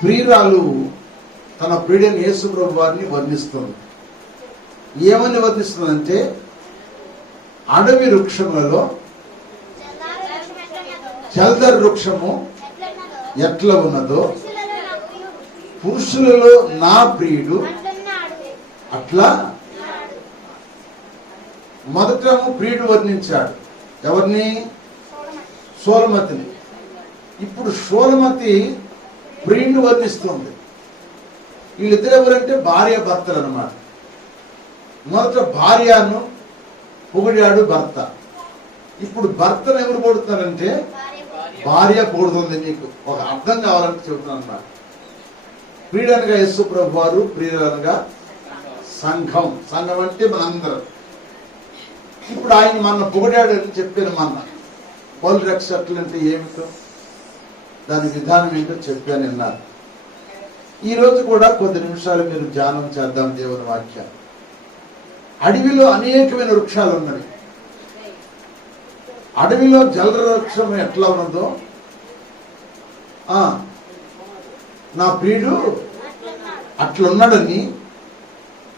ప్రియురాలు తన ప్రియుడైన యేసు ప్రభు వారిని వర్ణిస్తుంది. ఏమని వర్ణిస్తుందంటే, అడవి వృక్షములలో చల్దర్ వృక్షము ఎట్లా ఉన్నదో పురుషులలో నా ప్రియుడు అట్లా. మొదట ప్రియుడు వర్ణించాడు ఎవరిని? షోలమతిని. ఇప్పుడు షోలమతి ప్రియుడిని వర్ణిస్తుంది. వీళ్ళిద్దరు ఎవరంటే భార్య భర్తలు అన్నమాట. మొదట భార్యను పొగిడాడు భర్త. ఇప్పుడు భర్తను ఎవరు పొడుతున్నారంటే భార్య పొడుతుంది. మీకు ఒక అర్థం కావాలంటే చెబుతున్నాను అన్నమాట. ప్రియుడనగా యేసు ప్రభు వారు, ప్రియులనగా సంఘం. సంఘం అంటే మనందరం. ఇప్పుడు ఆయన మన పొగిడాడు అని చెప్పాను. పౌలు రక్షకులు అంటే ఏమిటో, దాని విధానం ఏంటో చెప్పాను అన్నారు. ఈ రోజు కూడా కొద్ది నిమిషాలు మీరు ధ్యానం చేద్దాం దేవుని వాక్యాలు. అడవిలో అనేకమైన వృక్షాలు ఉన్నాయి. అడవిలో జల్దర వృక్షం ఎట్లా ఉన్నదో నా ప్రియుడు అట్లున్నాడని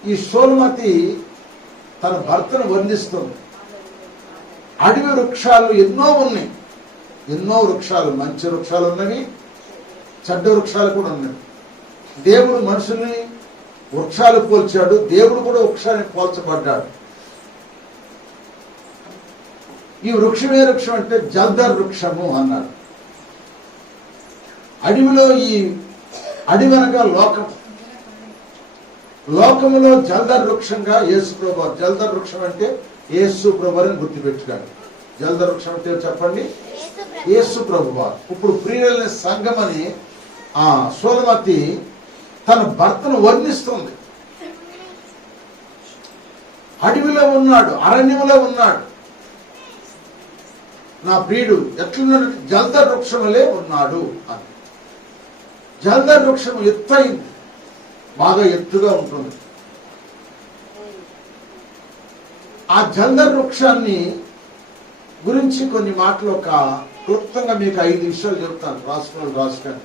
ఈ షోలమతి తన భర్తను వర్ణిస్తుంది. అడవి వృక్షాలు ఎన్నో ఉన్నాయి. ఎన్నో వృక్షాలు, మంచి వృక్షాలు ఉన్నవి, చెడ్డ వృక్షాలు కూడా ఉన్నవి. దేవుడు మనుషుల్ని వృక్షాలు పోల్చాడు, దేవుడు కూడా వృక్షాన్ని పోల్చబడ్డాడు. ఈ వృక్షం ఏ వృక్షం అంటే జల్దర్ వృక్షము అన్నాడు. అడవిలో ఈ అడవి అనగా లోకం. లోకములో జల్దర్ వృక్షంగా యేసు ప్రభు. జల్దర్ వృక్షం అంటే యేసు ప్రభు అని గుర్తుపెట్టుకోండి. జల్దర్ వృక్షం అంటే చెప్పండి, యేసు ప్రభు వారు. ఇప్పుడు ప్రియుల సంఘం అని షోలమతి తన భర్తను వర్ణిస్తుంది. అడవిలో ఉన్నాడు, అరణ్యంలో ఉన్నాడు నా ప్రియుడు. ఎట్లున్నాడు? జల్దర్ వృక్షములే ఉన్నాడు అని. జల్దర్ వృక్షం ఎత్తైంది, బాగా ఎత్తుగా ఉంటుంది. ఆ జల్దర్ వృక్షాన్ని గురించి కొన్ని మాటలు ఒక క్లుప్తంగా మీకు 5 విషయాలు చెప్తాను. రాసుకొని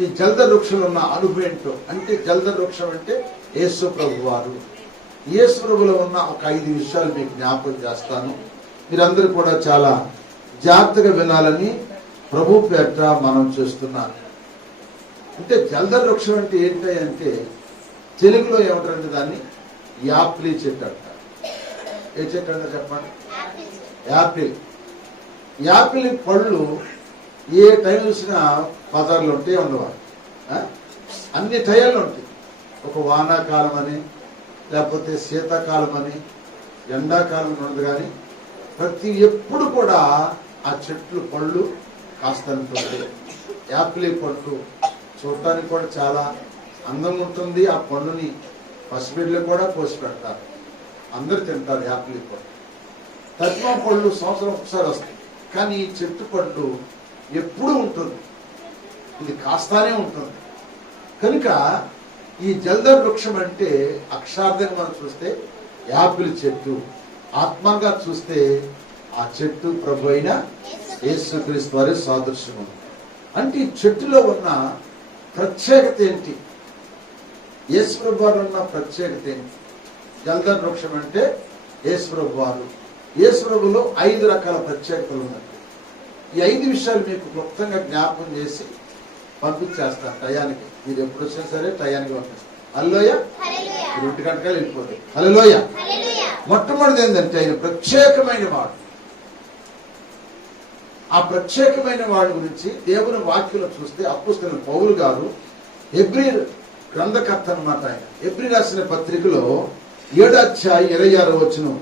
ఈ జల్దర్ వృక్షంలో ఉన్న అనుభవం ఏంటో. అంటే జల్దర్ వృక్షం అంటే యేసు ప్రభు వారు. యేసు ప్రభులో ఉన్న ఒక 5 విషయాలు మీకు జ్ఞాపకం చేస్తాను. మీరందరూ కూడా చాలా జాగ్రత్తగా వినాలని ప్రభు పేట మనం చేస్తున్నాను. అంటే జల్దర్ వృక్షం అంటే ఏంటి అంటే తెలుగులో ఏమంటారంటే దాన్ని యాపిల్ చెట్టు అంటారు. ఏ చెట్టు అంటారు చెప్పండి? యాపిల్. యాపిల్ పళ్ళు ఏ టైం చూసినా బజార్లో ఉంటాయి, ఉండవాలి. అన్ని టైంలో ఉంటాయి. ఒక వానాకాలం అని, లేకపోతే శీతాకాలం అని, ఎండాకాలం ఉండదు. కానీ ఎప్పుడు కూడా ఆ చెట్లు పళ్ళు కాస్తంటుంది. యాపిల్ పండు చూడటానికి కూడా చాలా అందంగా ఉంటుంది. ఆ పండుని పసిబిడ్డలు కూడా కోసి పెడతారు, అందరు తింటారు యాపిల్ పండు. తత్వ పళ్ళు సంవత్సరం ఒకసారి వస్తాయి, కానీ ఈ చెట్టు పండు ఎప్పుడు ఉంటుంది, ఇది కాస్తానే ఉంటుంది. కనుక ఈ జల్దర్ వృక్షం అంటే అక్షార్థంగా మనం చూస్తే యాపిల్ చెట్టు, ఆత్మంగా చూస్తే ఆ చెట్టు ప్రభు అయిన యేసుక్రీస్తు వారి సాదృశ్యం. అంటే ఈ చెట్టులో ఉన్న ప్రత్యేకత ఏంటి? యేసు ప్రభు వారు ఉన్న ప్రత్యేకత ఏంటి? జల్దర్ వృక్షం అంటే యేసు ప్రభు వారు. యేసు ప్రభులో 5 రకాల ప్రత్యేకతలు ఉన్నాయి. ఈ 5 విషయాలు మీకు క్లుప్తంగా జ్ఞాపకం చేసి పంపించేస్తాను టయానికి. మీరు ఎప్పుడు వచ్చినా సరే టయానికి పంపిస్తాను. హల్లెలూయా. 2 గంటలు వెళ్ళిపోతాయి. హల్లెలూయా. మొట్టమొదటిది ఏంటంటే ఆయన ప్రత్యేకమైన వాడు. ఆ ప్రత్యేకమైన వాడి గురించి దేవుని వాక్యంలో చూస్తే అపోస్తలుడైన పౌలు గారు హెబ్రీ గ్రంథకర్త అన్నమాట. ఆయన హెబ్రీ రాసిన పత్రికలో 7వ అధ్యాయం 26వ వచనం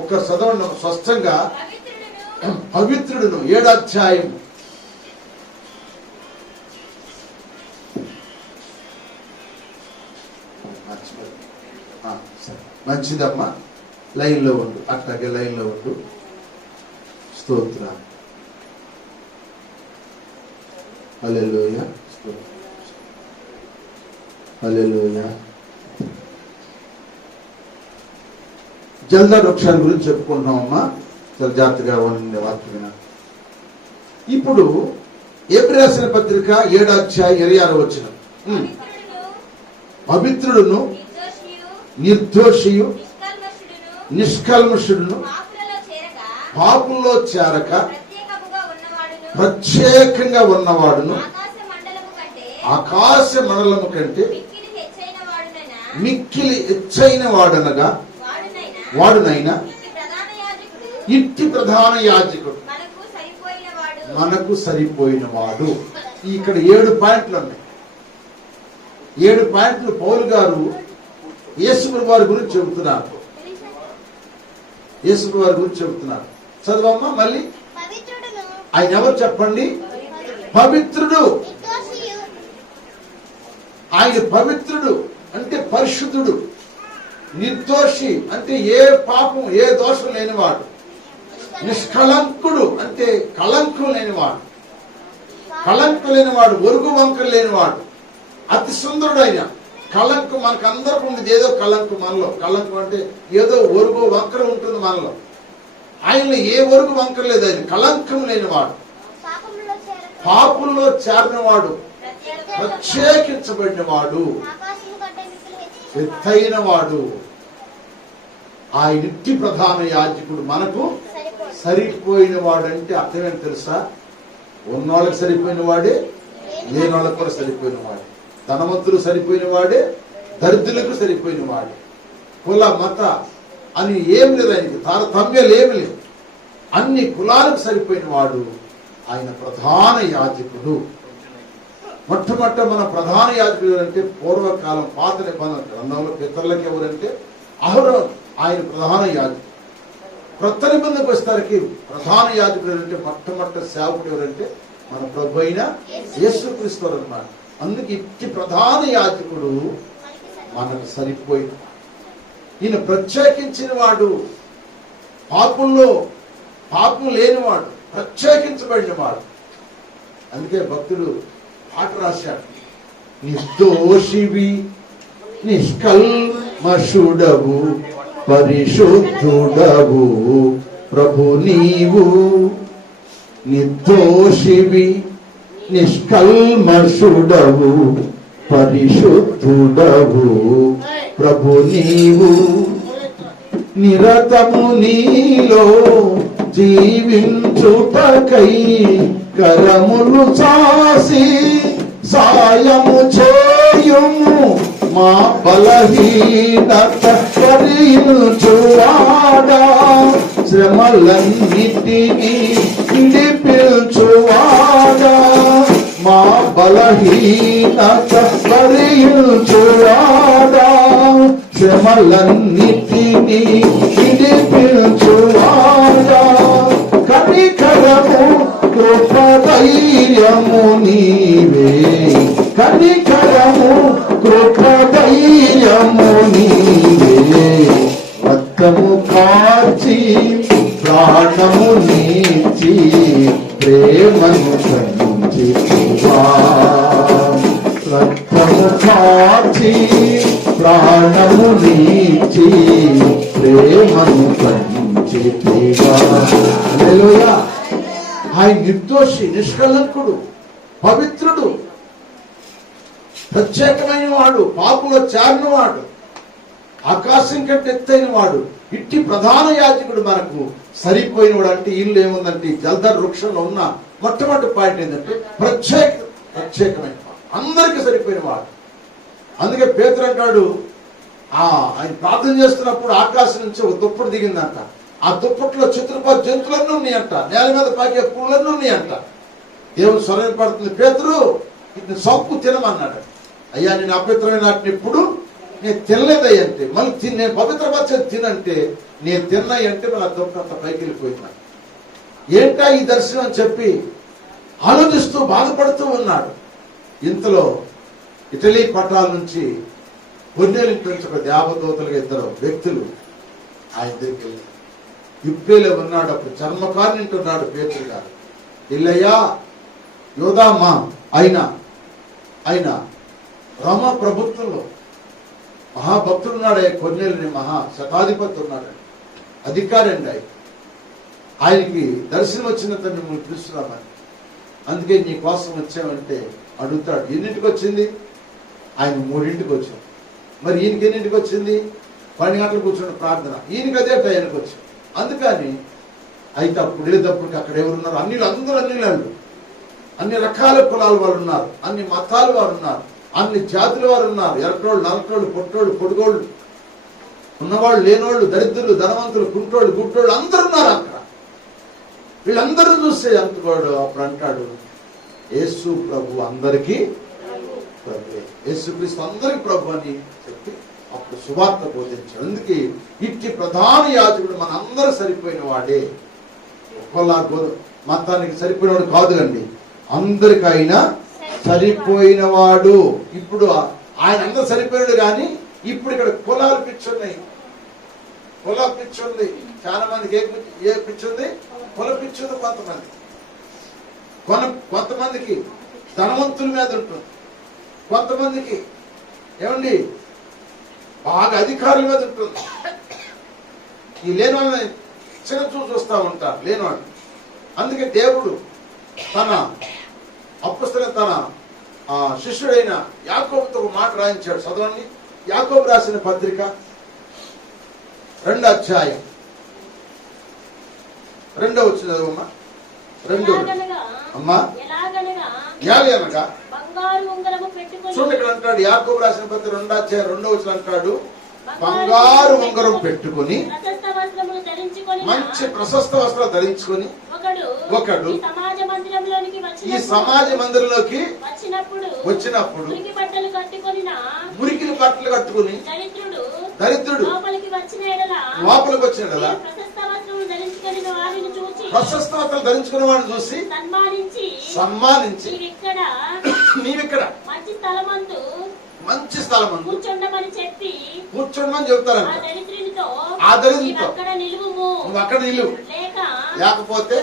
ఒక్క చదవండి స్పష్టంగా. పవిత్రుడును 7వ అధ్యాయం మంచిదమ్మా, లైన్లో ఉండు, అట్లాగే లైన్లో ఉండు. స్తోత్ర. హల్లెలూయా. హల్లెలూయా. జల్దర్ వృక్షాల గురించి చెప్పుకుంటున్నామమ్మా. చాలా జాగ్రత్తగా ఉండే వాక్యం. ఇప్పుడు ఏప్రిల్ రాసిన పత్రిక 7వ అధ్యాయం 26వ వచనం. పవిత్రుడును నిర్దోషియు నిష్కల్మషుడును పాపుల్లో చేరక ప్రత్యేకంగా ఉన్నవాడును ఆకాశ మండలము కంటే మిక్కిలి హెచ్చైన వాడనగా వాడునైనా ఇట్టి ప్రధాన యాజకుడు మనకు సరిపోయిన వాడు. ఇక్కడ 7 పాయింట్లు ఉన్నాయి. 7 పాయింట్లు పౌలు గారు యేసు వారి గురించి చెబుతున్నారు. యేసు వారి గురించి చెబుతున్నారు. చదవమ్మా మళ్ళీ. ఆయన ఎవరు చెప్పండి? పవిత్రుడు. ఆయన పవిత్రుడు అంటే పరిశుద్ధుడు. నిర్దోషి అంటే ఏ పాపం ఏ దోషం లేనివాడు. నిష్కళంకుడు అంటే కళంకం లేనివాడు. కళంకం లేనివాడు, ఒరుగు వంకలు లేనివాడు. అతి సుందరుడైన కళంకం మనకు అందరికి ఉండేది ఏదో కళంకం మనలో. కళంకం అంటే ఏదో ఒరుగు వంకర ఉంటుంది మనలో. ఆయనలో ఏ ఒరుగు వంకర లేదు. ఆయన కళంకం లేనివాడు, పాపుల్లో చేరినవాడు, ప్రత్యేకించబడిన వాడు, ఎత్తైన వాడు. ఆ ఇంటి ప్రధాన యాజకుడు మనకు సరిపోయిన వాడు. అంటే అర్థమేంటి తెలుసా? ఉన్నవాళ్ళకి సరిపోయిన వాడే, లేని వాళ్ళకి కూడా సరిపోయిన వాడే. ధనవంతులు సరిపోయిన వాడే, దరిద్రులకు సరిపోయిన వాడే. కుల మత అని ఏమి లేదు ఆయనకి, తారతమ్యాలు ఏమి లేదు. అన్ని కులాలకు సరిపోయిన వాడు ఆయన ప్రధాన యాజకుడు. మొట్టమొట్ట మన ప్రధాన యాజకుడు అంటే పూర్వకాలం పాత నిబంధన గ్రంథంలో పితరులకు ఎవరంటే అహరోను. ఆయన ప్రధాన యాజకుడు. క్రొత్త నిబంధనకు వచ్చేసరికి ప్రధాన యాజకుడు అంటే మొట్టమొట్ట సేవకుడు ఎవరంటే మన ప్రభు అయిన యేసుక్రీస్తు అన్నమాట. అందుకే ఇట్టి ప్రధాన యాజకుడు మనకు సరిపోయిన, ఈయన ప్రత్యేకించిన వాడు, పాపుల్లో పాపం లేనివాడు, ప్రత్యేకించబడిన వాడు. అందుకే భక్తుడు పాట రాశాడు. నిర్దోషివి నిష్కల్మషుడవు పరిశుద్ధుడవు ప్రభు నీవు. నిర్దోషివి నిష్కల్మషుడవు పరిశుద్ధుడవు ప్రభు నీవు. నిరతము నీలో జీవించుటకై కరములు చాసి సాయము చేయుము మా బలహీనత పరియుచువాడా. శ్రమలన్నిటినీ విడిపించువాడా, మా బలహీనత పరియుచువాడా. శ్రమలన్నిటినీ విడిపించువాడా. కనికరము కృపధైర్యము నీవే, కనికరము కృపధైర్యము నీవే. రక్తము కార్చి ప్రాణము నీచి ప్రేమను పంచితివా. రక్తము కార్చి ప్రాణము నీచి ప్రేమను పంచితివా. హల్లెలూయా. ఆయన నిర్దోషి, నిష్కళంకుడు, పవిత్రుడు, ప్రత్యేకమైన వాడు, పాపులో చేరినవాడు, ఆకాశం కంటే ఎత్తైన వాడు. ఇట్టి ప్రధాన యాజకుడు మనకు సరిపోయినవాడు. అంటే ఇల్లు ఏముందంటే జల్దర్ వృక్షంలో ఉన్న మొట్టమొదటి పాయింట్ ఏంటంటే ప్రత్యేకమైన వాడు, అందరికీ సరిపోయిన వాడు. అందుకే పేతురు అంటాడు, ఆయన ప్రార్థన చేస్తున్నప్పుడు ఆకాశం నుంచి ఒక దుప్పటి దిగిందంట. ఆ దుప్పట్లో చతుర్పాద జంతువులన్నీ ఉన్నాయంట, నేల మీద పాకే పూలన్నీ ఉన్నాయంట. దేవుడు స్వరం పడుతుంది, పేతురు ఇట్ని సొప్పు తినమన్నాడు. అయ్యా నేను అపవిత్రమైన వాటిని ఎప్పుడు నేను తినలేదయ్యంటే, మళ్ళీ నేను పవిత్రపరిచేది తినంటే నేను తిన్నాయంటే మళ్ళీ ఆ దుప్పటి పైకి వెళ్ళిపోతున్నాను. ఏంటా ఈ దర్శనం అని చెప్పి ఆలోచిస్తూ బాధపడుతూ ఉన్నాడు. ఇంతలో ఇటలీ పట్టాల నుంచి కొన్నేళ్ళ నుంచి ఒక దేవదూతలుగా 2 వ్యక్తులు ఆయన దగ్గరికి వెళ్ళి, యుక్రేలో ఉన్నాడు. అప్పుడు చర్మకారుని ఉంటున్నాడు పేతురు గారు. ఇల్లయ్యా యోధామా ఆయన రోమా ప్రభుత్వంలో మహాభక్తుడు ఉన్నాడు. కొన్నేళ్ళని మహా శతాధిపతి ఉన్నాడు, అధికారి అండి. ఆయనకి దర్శనం వచ్చిన తను మిమ్మల్ని పిలుస్తున్నామని. అందుకే నీ కోసం వచ్చామంటే అడుగుతాడు. ఎన్నింటికి వచ్చింది? ఆయన 3ంటికి వచ్చాడు. మరి ఈయనకి ఎన్నింటికి వచ్చింది? 12 గంటలు కూర్చొని ప్రార్థన. ఈయనకి అదే టైంకి వచ్చింది. అందుకని అయితే అప్పుడు వెళ్ళేటప్పటికి అక్కడ ఎవరున్నారు? అందరూ అన్నిళ్ళు, అన్ని రకాల కులాల వాళ్ళు ఉన్నారు, అన్ని మతాల వారు ఉన్నారు, అన్ని జాతుల వారు ఉన్నారు. ఎర్రోళ్ళు, నలకోళ్ళు, పొట్టోళ్ళు, పొడుగోళ్ళు, ఉన్నవాళ్ళు, లేనోళ్ళు, దరిద్రులు, ధనవంతులు, కుంటోళ్ళు, గుట్టోళ్ళు అందరూ ఉన్నారు అక్కడ. వీళ్ళందరూ చూస్తే అంటుకోడు అప్పుడు అంటాడు, యేసు ప్రభు అందరికీ ప్రభు, యేసుక్రీస్తు అందరికి ప్రభు అని చెప్పి అప్పుడు సువార్త బోధించాడు. అందుకే ఇట్టి ప్రధాన యాజకుడు మన అందరూ సరిపోయిన వాడే. ఒక్కలా మతానికి సరిపోయినవాడు కాదు అండి, అందరికి ఆయన సరిపోయిన వాడు. ఇప్పుడు ఆయన అందరూ సరిపోయాడు. కానీ ఇప్పుడు ఇక్కడ కులాలు పిచ్చున్నాయి, కుల పిచ్చుంది చాలా మందికి. ఏ పిచ్చుంది? కుల పిచ్చుంది కొంతమంది. కొంతమందికి ధనవంతుల మీద ఉంటుంది, కొంతమందికి ఏమండి బాగా అధికారుల మీద ఉంటుంది. ఈ లేని వాళ్ళని చిన్న చూస్తూ ఉంటారు, లేనివాళ్ళు. అందుకే దేవుడు తన అపుస్తలుడైన తన శిష్యుడైన యాకోబుతో ఒక మాట రాయించాడు. చదవండి. యాకోబు రాసిన పత్రిక 2వ అధ్యాయం 2వ వచనం చదవమ్మా. 2 అమ్మా. ఎలాగనగా చూడండి ఇక్కడ అంటాడు, యాకోబు రాసిన పత్రిక 2వ అధ్యాయం 2వ వచనం అంటాడు, బంగారు ఉంగరం పెట్టుకుని మంచి ప్రశస్త వస్త్రాలు ధరించుకొని ఒకడు ఈ సమాజ మందిరంలోకి వచ్చినప్పుడు మురికిని బట్టలు కట్టుకుని దరిద్రుడు లోపలికి వచ్చిన ప్రశస్త వస్త్రాలు ధరించుకున్న వాడిని చూసి సన్మానించి నీవిక్కడ మంచి స్థలం కూర్చోండమని చెప్తారంట. ఆ దరిద్రుడితో నువ్వు అక్కడ నిలువు, లేకపోతే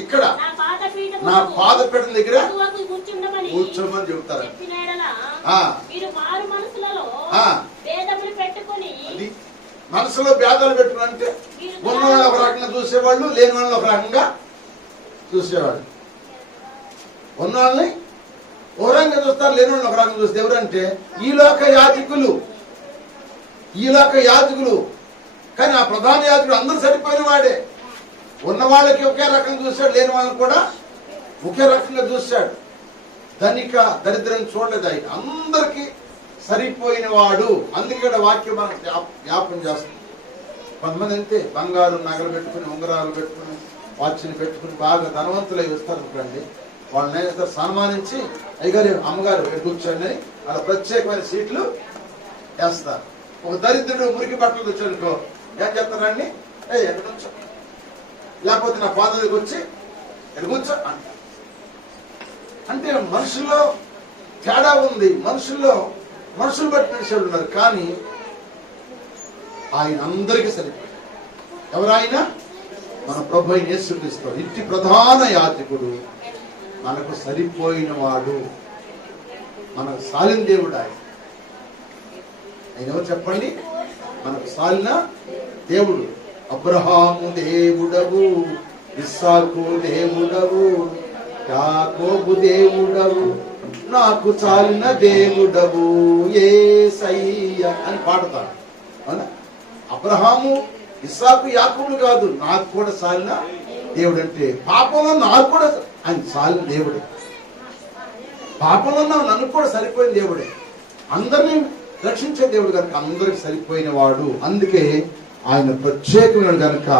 ఇక్కడ నా పాదపీఠం దగ్గర కూర్చోమని చెప్తారంట. మనసులో భేదాలు పెట్టుకుని అంటే ఉన్న వాళ్ళు ఒక రకంగా చూసేవాళ్ళు, లేని వాళ్ళని ఒక రకంగా చూసేవాళ్ళు. ఉన్న వాళ్ళని ఒక రకంగా చూస్తారు, లేని వాళ్ళని ఒక రకంగా చూస్తే ఎవరంటే ఈ లోక యాజకులు. కానీ ఆ ప్రధాన యాజకుడు అందరూ సరిపోయిన వాడే. ఉన్న వాళ్ళకి ఒకే రకంగా చూశాడు, లేని వాళ్ళని కూడా ఒకే రకంగా చూశాడు. ధనిక దరిద్రాన్ని చూడలేదు ఆయన, అందరికీ సరిపోయిన వాడు. అందుకే వాక్యం మనం జ్ఞాపకం చేస్తుంది. కొంతమంది అంతే బంగారు నగలు పెట్టుకుని, ఉంగరాలు పెట్టుకుని, వాచ్ని పెట్టుకుని బాగా ధనవంతులై వస్తారు అనుకోండి. వాళ్ళని ఏం చేస్తారు? సన్మానించి అయ్యగారు అమ్మగారు కూర్చోండి అలా ప్రత్యేకమైన సీట్లు వేస్తారు. ఒక దరిద్రుడు మురికి బట్టలు కూర్చోనుకో ఏం చెప్తారండి, ఎక్కడ కూర్చో, లేకపోతే నా పాద దగ్గరికి వచ్చి ఎక్కడ కూర్చో అంటారు. అంటే మనుషుల్లో తేడా ఉంది, మనుషులు బట్టి మనుషులు ఉన్నారు. కానీ ఆయన అందరికీ సరిపోయాడు. ఎవరైనా మన ప్రభు అయిన యేసుక్రీస్తు ఇంటి ప్రధాన యాజకుడు, మనకు సరిపోయిన వాడు, మనకు సాలిన దేవుడు. ఆయన ఎవరు చెప్పండి? మనకు సాలిన దేవుడు. అబ్రహాము దేవుడవు, ఇస్సాకు దేవుడవు, యాకోబు దేవుడవు, నాకు చాలిన దేవుడవు యేసయ్య అని పాడతాడు. అవునా? అబ్రహాము, ఇస్సాకు, యాకోబులు కాదు, నాకు కూడా చాలిన దేవుడు. అంటే పాపంలో నాకు కూడా ఆయన చాలిన దేవుడే. పాపంలో నన్ను కూడా సరిపోయిన దేవుడే. అందరినీ రక్షించే దేవుడు కనుక అందరికి సరిపోయిన వాడు. అందుకే ఆయన ప్రత్యేకమైన కనుక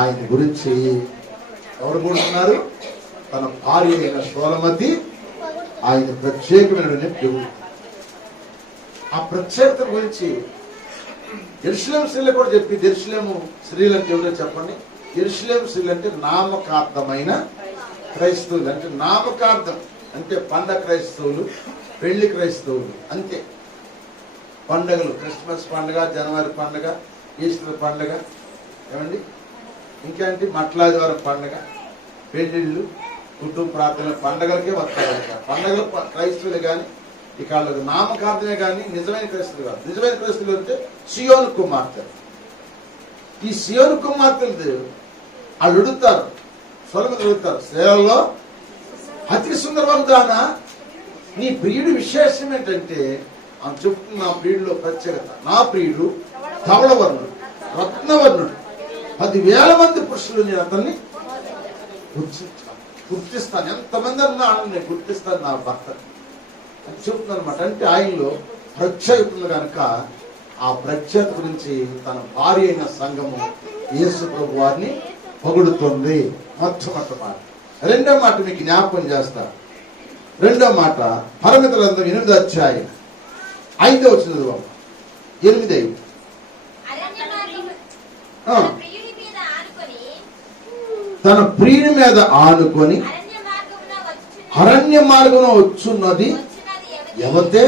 ఆయన గురించి ఎవరు కూడుతున్నారు? తన భార్య అయిన సోలమతి ఆయన ప్రత్యేకమైన దేవుడు. ఆ ప్రత్యేకత గురించి యెరూషలేము స్త్రీలు కూడా చెప్పి, యెరూషలేము స్త్రీలు అంటే ఎవరో చెప్పండి. యెరూషలేము స్త్రీలు అంటే నామకార్థమైన క్రైస్తవులు. అంటే నామకార్థం అంటే పండగ క్రైస్తవులు, పెళ్లి క్రైస్తవులు అంతే. పండుగలు, క్రిస్మస్ పండుగ, జనవరి పండుగ, ఈస్టర్ పండుగ, ఏమండి ఇంకేంటి మట్లాదివారం పండుగ, పెళ్లిళ్ళు, కుటుంబ ప్రార్థనలు, పండుగలకే వస్తారు. పండుగలు క్రైస్తవులు కానీ ఇక వాళ్ళకి నామకార్థమే కానీ నిజమైన క్రైస్తవులు కాదు. నిజమైన క్రైస్తవులు అంటే సియోను కుమార్తెలు. ఈ సియోను కుమార్తెలు వాళ్ళు అడుగుతారు, సొలొమోను అడుగుతారు, స్త్రీలలో అతి సుందరవంతానా నీ ప్రియుడి విశేషం ఏంటంటే అని చెప్తున్న నా ప్రియుడిలో ప్రత్యేకత. నా ప్రియుడు ధవళవర్ణుడు, రత్నవర్ణుడు, 10,000 మంది పురుషులు నేను అతన్ని గుర్తిస్తాను. ఎంతమంది అన్నా నేను గుర్తిస్తాను నా భర్త అని చెప్తుంది అనమాట. అంటే ఆయనలో ప్రత్యేకత ఉంది కనుక ఆ ప్రత్యేకత గురించి తన భార్య అయిన సంఘము యేసు ప్రభు వారిని పొగుడుతుంది. మొట్టమొదటి మాట. రెండో మాట మీకు జ్ఞాపకం చేస్తా. రెండో మాట పరమిత గ్రంథం 8వ అధ్యాయం 5వ వచనం. 8:5 తన ప్రియుని మీద ఆనుకొని అరణ్య మార్గమున వచ్చున్నది ఎవతే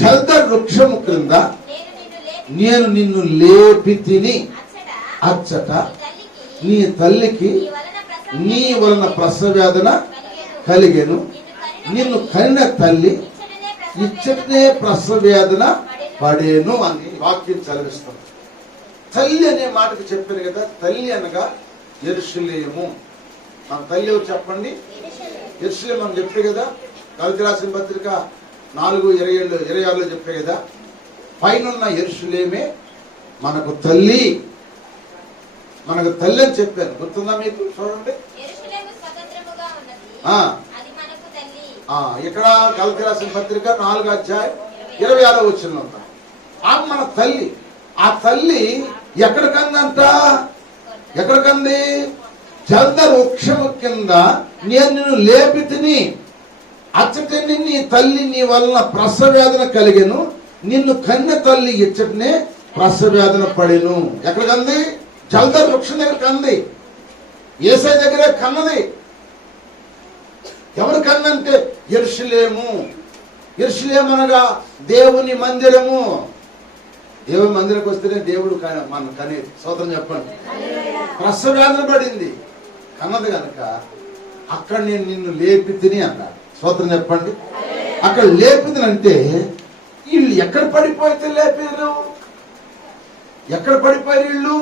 జల్ద వృక్షము క్రింద నేను నిన్ను లేపి తిని అచ్చట నీ తల్లికి నీ వలన ప్రసవవేదన కలిగెను, నిన్ను కనిన తల్లి ఇచ్చటనే ప్రసవవేదన పడేను అని వాక్యం చదివిస్తుంది. తల్లి అనే మాటకు చెప్పాను కదా. తల్లి అనగా యెరూషలేము. మన తల్లి ఎవరు చెప్పండి? యెరూషలేము అని చెప్పే కదా. గలతీ రాసిన పత్రిక 4:27-26లో చెప్పే కదా. పైన యెరూషలేమే మనకు తల్లి, మనకు తల్లి అని చెప్పాను. గుర్తుందా మీకు? చూడండి ఇక్కడ గలతీ రాసిన పత్రిక 4:26 వచనంలో ఉంటాం. ఆమె మన తల్లి. ఆ తల్లి ఎక్కడికందంట? ఎక్కడికంది? జల్ద వృక్షము కింద నేను నిన్ను లేపి తిని అచ్చటని నీ తల్లి నీ వలన ప్రసవవేదన కలిగెను, నిన్ను కన్య తల్లి ఇచ్చటనే ప్రసవవేదన పడెను. ఎక్కడికంది? జల్ద వృక్షం దగ్గర కంది. యేసయ్య దగ్గరే కన్నది. ఎవరు కన్నంటే యెరూషలేము. యెరూషలేము అనగా దేవుని మందిరము. దేవుని మందిరకు వస్తేనే దేవుడు మనం కనేది. స్తోత్రం చెప్పండి. ప్రసవవేదన పడింది, కన్నది కనుక అక్కడ నేను నిన్ను లేపి తిని అన్నాడు. స్తోత్రం చెప్పండి. అక్కడ లేపిది అంటే వీళ్ళు ఎక్కడ పడిపోతే లేపారు? ఎక్కడ పడిపోయారు వీళ్ళు?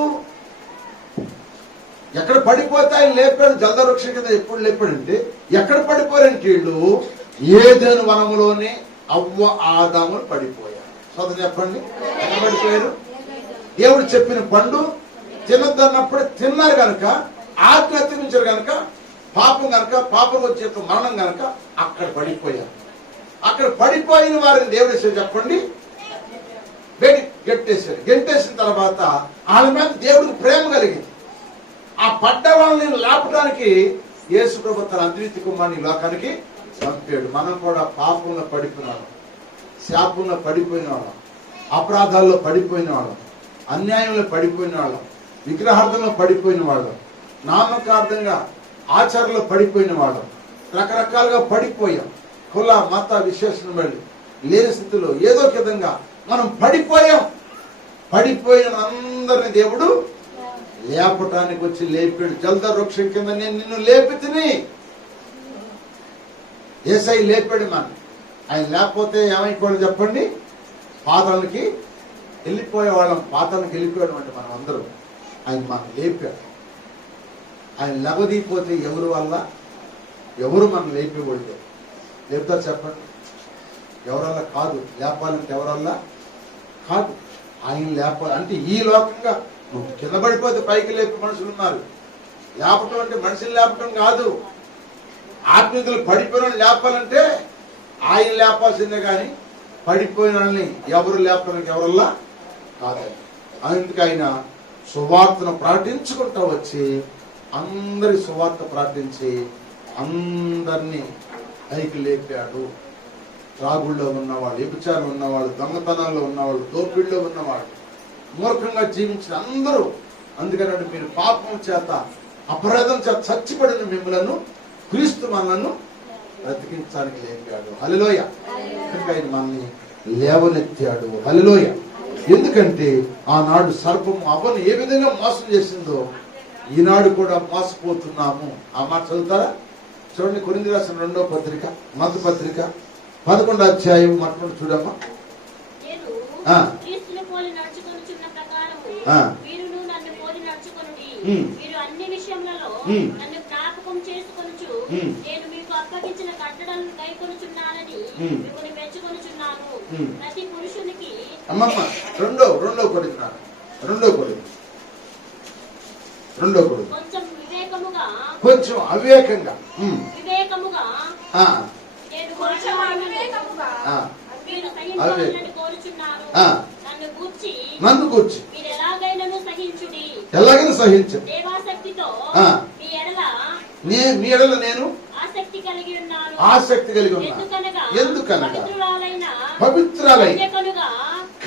ఎక్కడ పడిపోతే ఆయన లేపాడు. జల్ద వృక్షం కింద ఎప్పుడు లేపాడంటే ఎక్కడ పడిపోయారంటే వీళ్ళు ఏదెను వనములోనే అవ్వ ఆదాములు పడిపోయారు. స్తోత్రం చెప్పండి. ఎక్కడ పడిపోయారు? దేవుడు చెప్పిన పండు తినద్దన్నప్పుడే తిన్నారు కనుక, ఆజ్ఞ అతికించారు కనుక, పాపం కనుక, పాపం వచ్చే మరణం కనుక అక్కడ పడిపోయారు. అక్కడ పడిపోయిన వారిని దేవుడు చెప్పండి గెట్టేశాడు. గెట్టేసిన తర్వాత వాళ్ళ మీద దేవుడికి ప్రేమ కలిగింది. ఆ పడ్డ వాళ్ళని లాపడానికి యేసు ప్రభు తన అద్వితీయ కుమారుని లోకానికి పంపాడు. మనం కూడా పాపంలో పడిపోయిన వాళ్ళం, శాపంలో పడిపోయిన వాళ్ళం, అపరాధాల్లో పడిపోయిన వాళ్ళం, అన్యాయంలో పడిపోయిన వాళ్ళం, విగ్రహార్థంలో పడిపోయిన వాళ్ళం, నామకార్థంగా ఆచారంలో పడిపోయిన వాళ్ళం, రకరకాలుగా పడిపోయాం. కుల మత విశేషణ బట్టి లేని స్థితిలో ఏదో ఒక విధంగా మనం పడిపోయాం. పడిపోయిన అందరిని దేవుడు లేపటానికి వచ్చి లేపాడు. జల్ద వృక్షం కింద నేను నిన్ను లేపి తిని. యేసయ్య లేపాడు మన. ఆయన లేకపోతే ఏమైపోయాడు చెప్పండి? పాతాళానికి వెళ్ళిపోయేవాళ్ళం. పాతాళానికి వెళ్ళిపోయాడు అంటే మనం అందరూ. ఆయన మనం లేపాడు. ఆయన లేవదీపోతే ఎవరు వల్ల? ఎవరు మనం లేపేవాళ్ళు? లేపుతారు చెప్పండి? ఎవరల్లా కాదు. లేపాలంటే ఎవరల్లా కాదు. ఆయన లేపాలి అంటే ఈ లోకంగా నువ్వు కింద పడిపోతే పైకి లేపే మనుషులు ఉన్నారు. లేపటం అంటే మనిషిని లేపటం కాదు. ఆత్మీయులు పడిపోయిన లేపాలంటే ఆయన లేపాల్సిందే కానీ పడిపోయిన వాళ్ళని ఎవరు లేపడానికి ఎవరల్లా కాదు. అందుకు ఆయన సువార్తను ప్రకటించుకుంటూ వచ్చి అందరి సువార్త ప్రకటించి అందరినీ పైకి లేపాడు. త్రాగుల్లో ఉన్నవాళ్ళు, వ్యభిచారంలో ఉన్నవాళ్ళు, దొంగతనాల్లో ఉన్నవాళ్ళు, దోపిడిలో ఉన్నవాళ్ళు, మూర్ఖంగా జీవించిన అందరూ. అందుకని మీరు పాపం చేత అపరాధం చేత చచ్చిపడిన మిమ్మలను క్రీస్తు మనలను బ్రతికించడానికి లేపాడు. హల్లెలూయా. ఆయన మనల్ని లేవనెత్తాడు. హల్లెలూయా. ఎందుకంటే ఆనాడు సర్పము అవ్వను ఏ విధంగా మోసం చేసిందో ఈనాడు కూడా మోసపోతున్నాము. ఆ మాట చదువుతారా? చూడండి, కొరింథీ రాసిన 2వ పత్రిక, మొదటి పత్రిక 11వ అధ్యాయం మొట్టమొదటి చూడమ్మా. మీరు అన్ని విషయములలో నన్ను జ్ఞాపకం చేసుకొనుచు నేను మీకు అప్పగించిన కట్టడలను కైకొనుచున్నానని మిమ్మల్ని మెచ్చుకొనుచున్నాను. ప్రతి పురుషునికి అమ్మమ్మ రెండో కొరింథీ కొంచెం వివేకముగా నేను మీరు సహించవాలని కోరుచున్నాను. నన్ను గూర్చి మీరు ఎలాగైనా సహించుడి. దేవాసక్తితో మీ ఎడల నేను ఆసక్తి కలిగి ఉన్నాను. ఎందుకనగా పవిత్రాలైన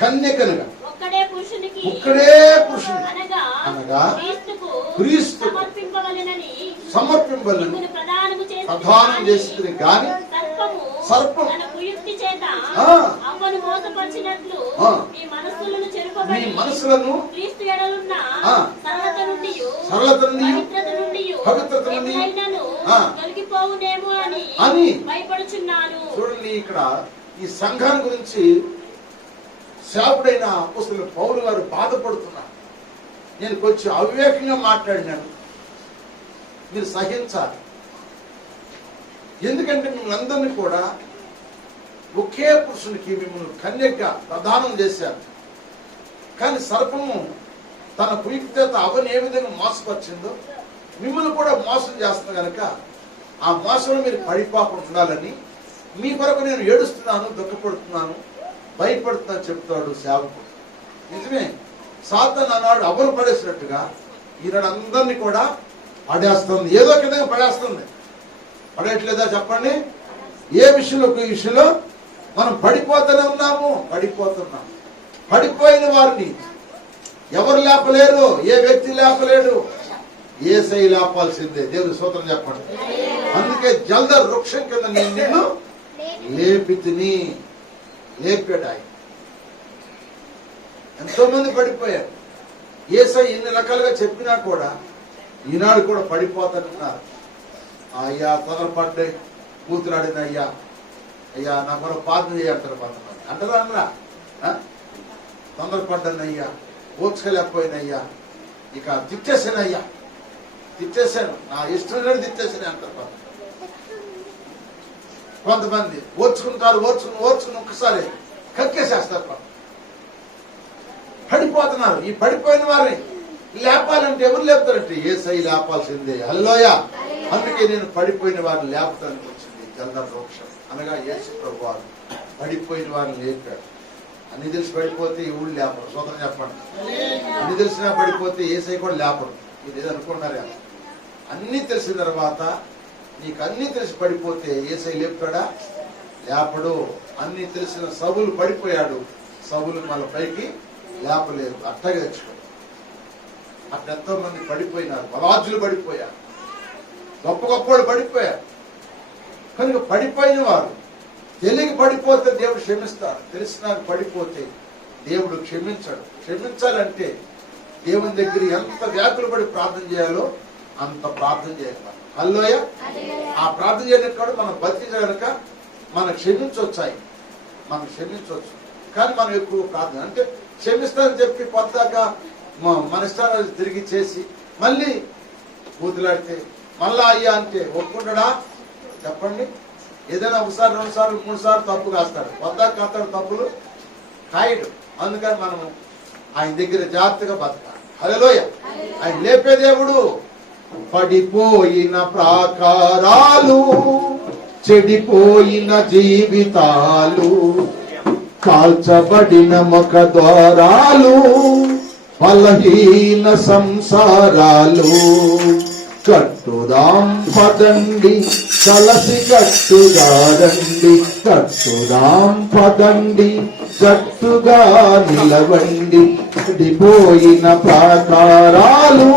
కన్యకనుగా ఒక్కడే పురుషునికి అనగా క్రీస్తు సమర్పింపవలెనని ప్రదానం చేస్తుంది. కానీ సర్పం మీ మనస్సులను సరళత నుండి పవిత్రత నుండి అని భయపడుచున్నాను. చూడండి, ఇక్కడ ఈ సంఘాన్ని గురించి సేవకుడైన అపోస్తలుడు పౌలు గారు బాధపడుతున్నారు. నేను కొంచెం అవివేకంగా మాట్లాడినాను, మీరు సహించాలి. ఎందుకంటే మిమ్మల్ని అందరినీ కూడా ఒకే పురుషునికి మిమ్మల్ని కన్యగా ప్రదానం చేశారు. కానీ సర్పము తన కుయుక్తత అవని ఏ విధంగా మోసపరిచిందో మిమ్మల్ని కూడా మోసం చేస్తుంది కనుక ఆ మోసంలో మీరు పడిపోకుండా ఉండాలని మీ కొరకు నేను ఏడుస్తున్నాను, దుఃఖపడుతున్నాను, భయపడుతున్నాను చెప్తాడు సేవకుడు. నిజమే, సాతాను అన్నాడు అవరు పడేసినట్టుగా ఈనాడు అందరినీ కూడా పడేస్తుంది, ఏదో ఒక విధంగా పడేస్తుంది. పడేయట్లేదా చెప్పండి? ఏ విషయంలో మనం పడిపోతూనే ఉన్నాము. పడిపోయిన వారిని ఎవరు లేపలేరు, ఏ వ్యక్తి లేపలేడు, యేసయ్య లేపాల్సిందే. దేవుని స్తోత్రం చెప్పండి. అందుకే జల్దర్ వృక్షం కింద నేను నిన్ను లేపాడు ఆయన. ఎంతో మంది పడిపోయారు. యేసయ్య ఇన్ని రకాలుగా చెప్పినా కూడా ఈనాడు కూడా పడిపోతానున్నారు. అయ్యా తొందరపడ్డాయి, కూతురాడిన అయ్యా నా కొరకు ప్రార్థన చేయంటారు కొంతమంది. అంటారా? తొందరపడ్డాను అయ్యా, ఓర్చుకోలేకపోయినయ్యా, ఇక తిట్టేశాను, నా ఇష్టం లేని తిట్టేసాను అంటారు కొంతమంది. ఓర్చుకుంటారు, ఓర్చుకుని ఒక్కసారి కక్కేసేస్తారు. పడిపోతున్నారు. ఈ పడిపోయిన వారిని లేపాలంటే ఎవరు లేపుతారంటే యేసయ్య లేపాల్సిందే. హల్లెలూయా. అందుకే నేను పడిపోయిన వారిని లేపడానికి వచ్చింది జల్దర్ వృక్షం అనగా యేసు ప్రభు వారు పడిపోయిన వారిని లేపాడు. అన్ని తెలిసి పడిపోతే ఈ ఊళ్ళు లేపడు. స్తోత్రం చెప్పండి. అన్ని తెలిసినా పడిపోతే యేసయ్య కూడా లేపడు. మీరు ఏదో అనుకున్నారా? అన్ని తెలిసిన తర్వాత నీకు అన్ని తెలిసి పడిపోతే యేసయ్య లేపుతాడా? లేపడు. అన్ని తెలిసిన సౌలు పడిపోయాడు, సౌలు మళ్ళీ పైకి లేపలేదు. అట్టగా తెచ్చుకో. అట్లా ఎంతో మంది పడిపోయినారు. బలాజులు పడిపోయారు, గొప్ప వాళ్ళు పడిపోయారు. కనుక పడిపోయిన వారు తెలియక పడిపోతే దేవుడు క్షమిస్తాడు, తెలిసిన పడిపోతే దేవుడు క్షమించాడు. క్షమించాలంటే దేవుని దగ్గర ఎంత వ్యాకులు పడి ప్రార్థన చేయాలో అంత ప్రార్థన చేయాలి. హల్లెలూయా. ఆ ప్రార్థన చేయడానికి కూడా మనం బతికి కనుక మనం క్షమించవచ్చు. మనం క్షమించవచ్చు. కానీ మనం ఎక్కువ ప్రార్థన అంటే క్షమిస్తానని చెప్పి కొత్తక మన ఇష్టాన్ని తిరిగి చేసి మళ్ళీ బూతులాడితే మళ్ళా అయ్యా అంటే ఒప్పుకుంటాడా చెప్పండి? ఏదైనా ఒకసారి 2 సార్లు 3 సార్లు తప్పు కాస్తాడు, కొత్తగా కాస్తాడు, తప్పులు కాయడు. అందుకని మనం ఆయన దగ్గర జాగ్రత్తగా బతకాలి. హల్లెలూయా. ఆయన లేపే దేవుడు. పడిపోయిన ప్రాకారాలు, చెడిపోయిన జీవితాలు, కాల్చబడిన ముఖ ద్వారాలు, బలహీన సంసారాలు, కట్టుదాం పదండి కలసి కట్టుగా రండి, కట్టుదాం పదండి జట్టుగా నిలవండి. చెడిపోయిన ప్రాకారాలు,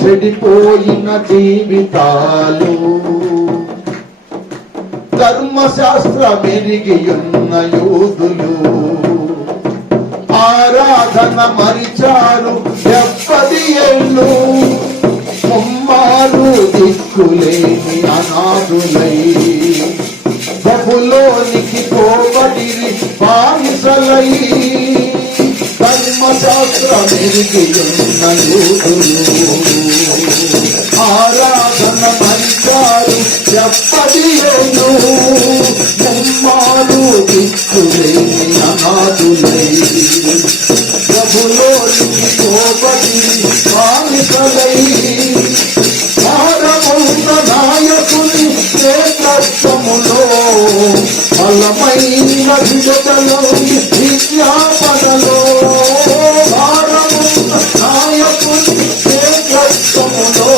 చెడిపోయిన జీవితాలు, ధర్మశాస్త్రమెరిగియున్న యూదులు ఆరాధన మరిచారు 70 ఏళ్ళు. ముమ్మారు దిక్కులేని అనాథులై బబులోనికి పోబడిరి బానిసలై, ధర్మ ధర్మశాస్త్రమెరిగియున్న యూదులు ఆరాధన మంచారు చెప్పదియేను ముమ్మారు దిక్కులేని అనాథులై ప్రభులోనికి పోబడి బానిసలై భారమున్న నాయకుని నేతృత్వములో బలమైన విడుదల విజ్ఞాపనలో భారమున్న నాయకుని నేతృత్వములో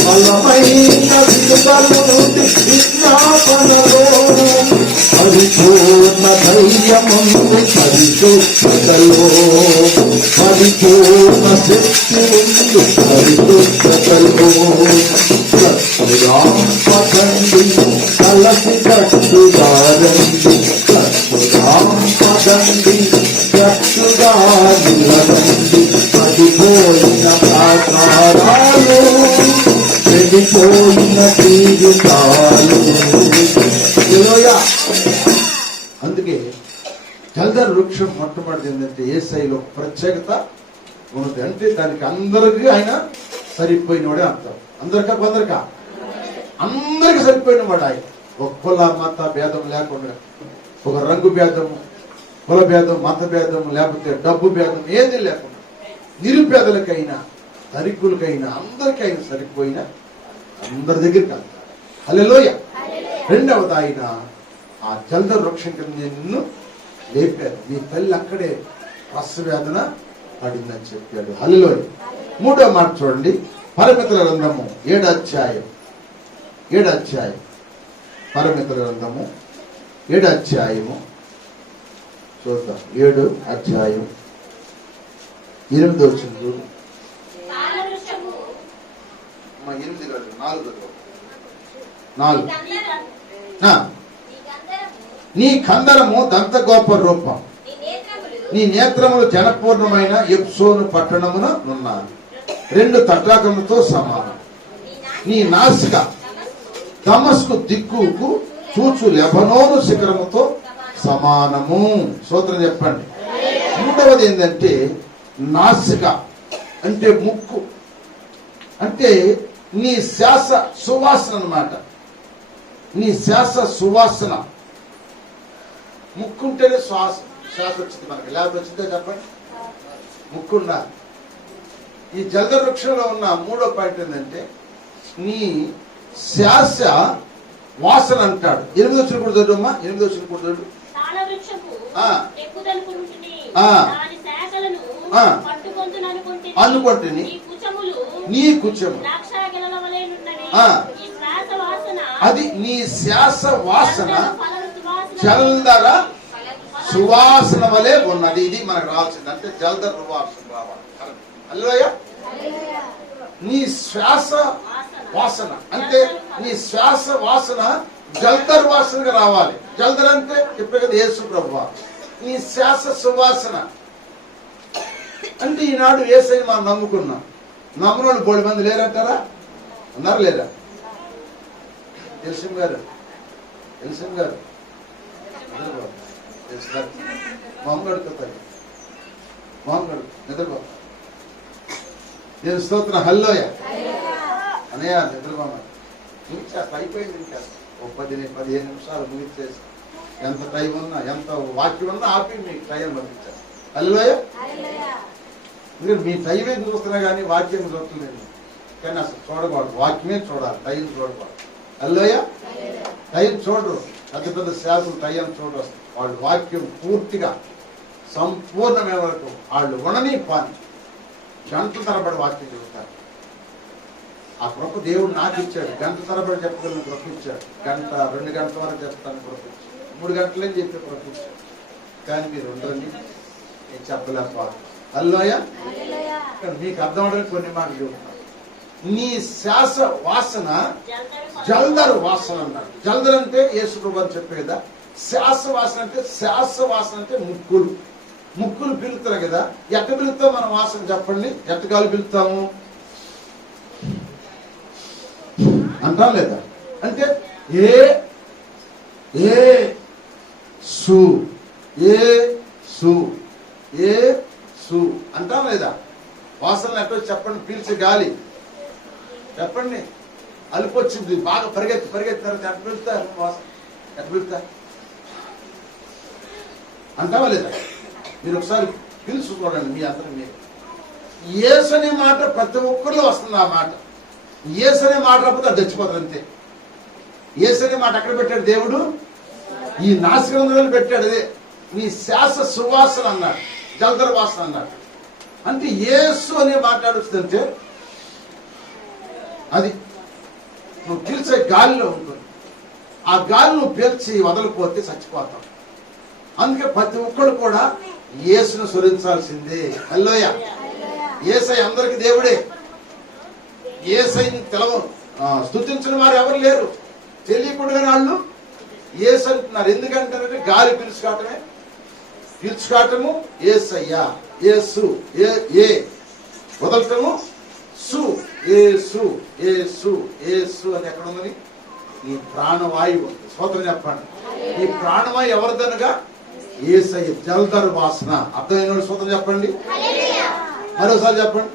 బలమైన విడుదల విజ్ఞాపనలో పరిపూర్ణ ధైర్యముంది పరిశుద్ధతలో పరిపూర్ణ శక్తి ఉంది పరిశుద్ధతలో పదండి కలసి కట్టుదారండి పదండి కట్టుగా నిలదండి పడిపోయిన ప్రాకారాలు వెళ్ళిపోయిన జీవితాలు. అందుకే జల్దర్ వృక్షం మొట్టమొదటి ఏంటంటే యేసయ్యలో ప్రత్యేకత ఉన్నది. అంటే దానికి అందరికీ ఆయన సరిపోయినవాడే అంటారు. కొందరికా అందరికి సరిపోయిన వాడు ఆయన. ఒక కుల మత భేదం లేకుండా, ఒక రంగు భేదము, కుల భేదం, మత భేదం, లేకపోతే డబ్బు భేదం ఏది లేకుండా నిరుపేదలకైనా ధనికులకైనా అందరికీ ఆయన సరిపోయిన అందరి దగ్గరికి వెళ్తారు. హల్లెలూయా. రెండవది ఆయన ఆ జల్దర్ వృక్షం కింద నిన్ను లేపారు. నీ తల్లి అక్కడే ప్రసవేదన పడిందని చెప్పాడు. హల్లెలూయా. మూడో మాట చూడండి, పరమిత్ర గ్రంథము 7వ అధ్యాయం పరమిత్ర గ్రంథము 7వ అధ్యాయము చూద్దాం. 7వ అధ్యాయం 8వ వచనం చూడు. 4 నీ కందరము దంతగోప రూపం, నీ నేత్రములు జనపూర్ణమైన ఎప్సోను పట్టణమున ఉన్నాయి. 2 తటాకములతో సమానం. నీ నాసిక దమస్కు దిక్కుకు చూచు లెబనోను శిఖరముతో సమానము. స్తోత్రం చెప్పండి. మూడవది ఏంటంటే నాసిక అంటే ముక్కు, అంటే నీ శ్వాస సువాసన అన్నమాట. నీ శ్వాస సువాసన. ముక్కుంటేనే శ్వాస వచ్చింది మనకి, లేకపోతే వచ్చిందే చెప్పండి. ముక్కుండా. ఈ జల్దర్ వృక్షంలో ఉన్న మూడో పాయింట్ ఏంటంటే నీ శ్వాస వాసన అంటాడు. 8వ వచనం కూడా చదువమ్మా. 8వ వచనం కూడా చదువు. అనుకుంటుని నీ కుచము అది నీ శ్వాస వాసన జల్దర సువాసన వలె ఉన్నది. ఇది మనకు రావాల్సింది. అంటే జల్దర్ వాసన రావాలి. హల్లెలూయా. నీ శ్వాస వాసన అంటే నీ శ్వాస వాసన జల్దర్ వాసనగా రావాలి. జల్దర్ అంటే చెప్పే కదా యేసు ప్రభువా. నీ శ్వాస సువాసన అంటే ఈనాడు యేసయ్యని మనం నమ్ముకున్నాం. నమ్మనోళ్ళు బోడి మంది లేరంటారా? ఉన్నారు లేరా? ఎల్సిం గారు మామూలు నిద్రబాబు నేను స్తోత్రం. హల్లెలూయా. అనయ్య నిద్రబాబు ముగిచేస్తా, అయిపోయింది. ఇంకా 10-15 నిమిషాలు ముగిచేసి ఎంత టైం ఉన్నా ఎంత వాక్యం ఉన్నా ఆపి మీకు టైం పంపించారు. హల్లెలూయా. మీరు మీ టైమే చూస్తున్నా కానీ వాక్యం చూడలేదు. కానీ అసలు చూడకూడదు, వాక్యమే చూడాలి, టైం చూడకూడదు. హల్లెలూయా. టైం చూడరు. పెద్ద శాసన టైం చూడరు. వాళ్ళు వాక్యం పూర్తిగా సంపూర్ణమైన వరకు వాళ్ళు ఉండని పని గంటల తరబడి వాక్యం చెబుతారు. ఆ కృప దేవుడు నాకు ఇచ్చాడు. గంట తరబడి చెప్పగలను కృప ఇచ్చాడు. 1-2 గంటల వరకు చెప్తాను కృప ఇచ్చాడు. 3 గంటలని చెప్పే కృప ఇచ్చాడు. కానీ మీరు ఉండని నేను చెప్పలేకపోతాను. హల్లెలూయా. మీకు అర్థం అవడానికి కొన్ని మాటలు చెబుతాను. నీ శ్వాస వాసన జల్దర్ వాసన అన్నాడు. జల్దర్ అంటే యేసు ప్రభువు అని చెప్పే కదా. శ్వాస వాసన అంటే ముక్కులు పిలుస్తారు కదా. ఎట్ట పిలుస్తాం మనం వాసన చెప్పండి. ఎట్టగాలు పిలుస్తాము అంటాం లేదా? అంటే ఏ సు చెప్పండి, పీల్చే గాలి చెప్పండి. అలుపు వచ్చింది, బాగా పరిగెత్తారు, ఎట్లా పిలుస్తారు వాసన, ఎట్లా పిలుస్తారు అంటావా లేదా? మీరు ఒకసారి పిలుచు చూడండి మీ అందరం. మీరు యేసు అనే మాట ప్రతి ఒక్కరిలో వస్తుంది. ఆ మాట యేసు అనే మాట రాకపోతే అది చచ్చిపోతారు అంతే. యేసు అనే మాట ఎక్కడ పెట్టాడు దేవుడు? ఈ నాసికంలో పెట్టాడు. అదే నీ శ్వాస సువాసన అన్నాడు, జలధర వాసన అన్నాడు. అంటే యేసు అనే మాట్లాడుతుందంటే అది నువ్వు పీల్చే గాలిలో ఉంటుంది. ఆ గాలి నువ్వు పీల్చి వదలిపోతే చచ్చిపోతావు. అందుకే ప్రతి ఒక్కరు కూడా యేసును స్మరించాల్సిందే. హల్లెలూయా. యేసయ్య అందరికి దేవుడే. యేసయ్యని స్తుతించిన వారు ఎవరు లేరు. తెలియకుండా వాళ్ళు యేసు అంటున్నారు. ఎందుకంటారంటే గాలి పీల్చుకోవటము యేసయ్యా, యేసు, ఏ వదలటము సు, యేసు, యేసు, యేసు అని ఎక్కడ ఉందని ఈ ప్రాణవాయువు. స్తోత్రం చెప్పండి. ఈ ప్రాణవాయు ఎవరిదనగా యేసయ్య. జలధర వాసన. అర్థమైన స్తోత్రం చెప్పండి. మరోసారి చెప్పండి.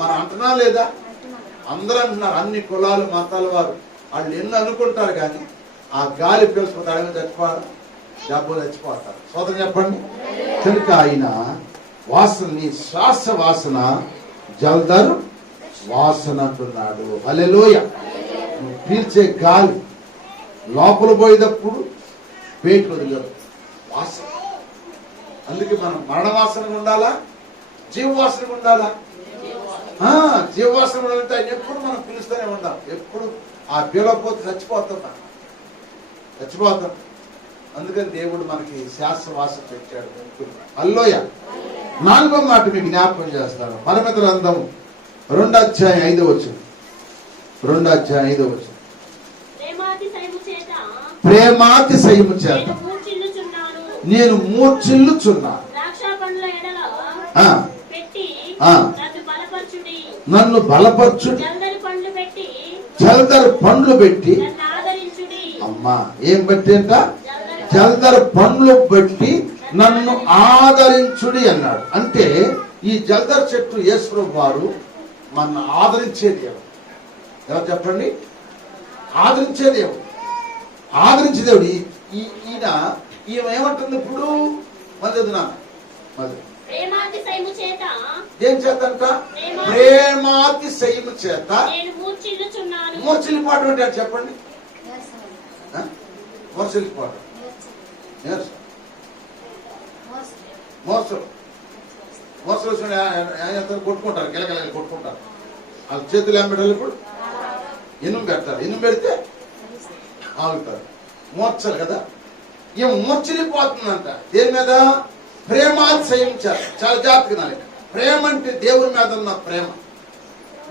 మనం అంటున్నా లేదా? అందరూ అంటున్నారు. అన్ని కులాలు మతాల వారు వాళ్ళు ఎన్ని అనుకుంటారు కానీ ఆ గాలి పీల్చుకుంటారు, చచ్చిపోతారు. స్తోత్రం చెప్పండి. కనుక ఆయన వాసన, నీ శ్వాస వాసన జలధర్ వాసన అంటున్నాడు. హల్లెలూయా. నువ్వు పీల్చే గాలి లోపల పోయేటప్పుడు పేటు వదిలేదు వాసన. అందుకే మనం మరణ వాసనగా ఉండాలా, జీవవాసనగా ఉండాలా? జీవవాసన ఉండాలంటే ఆయన ఎప్పుడు మనం పిలుస్తూనే ఉంటాం. ఎప్పుడు ఆ పిలవకపోతే చచ్చిపోతాం. అందుకని దేవుడు మనకి శాస్త్రవాసన పెట్టాడు. హల్లెలూయా. 4వ మాట మీకు జ్ఞాపకం చేస్తాను. పరమిత గ్రంథం 2వ అధ్యాయం 5వ వచనం. 2వ అధ్యాయం 5వ వచనం. ప్రేమాతిశయము చేత నేను మూర్ఛిల్లుచున్నాను. నన్ను బలపరచుడి. జలధర పండ్లు పెట్టి, అమ్మా ఏం బట్టి అంట? జలధర పండ్లు బట్టి నన్ను ఆదరించుడి అన్నాడు. అంటే ఈ జలధర చెట్టు యేసు వారు మన ఆదరించే దేవుడు. ఎవరు చెప్పండి? ఆదరించే దేవుడు. ఆదరించే దేవుడు. ఈయన ఏమంటుంది ఇప్పుడు? మళ్ళీ ఏం చేత అంట? ప్రేమాతిశయము చేత మూర్ఛిల్లిపోవడం అంటే చెప్పండి. మూర్ఛిల్లిపోవడం, మోసలు కొట్టుకుంటారు, గిలగిల కొట్టుకుంటారు. వాళ్ళ చేతులు ఏం పెట్టాలి? ఇప్పుడు ఇనుము పెడతారు. ఇనుము పెడితే ఆగుతారు. మూర్ఛలు కదా. ఏం మూర్ఛిల్లిపోతుందంట. దేని మీద? ప్రేమాతిశయం చేత. చాలా జాగ్రత్తగా నాలుగు. ప్రేమ అంటే దేవుని మీద ఉన్న ప్రేమ.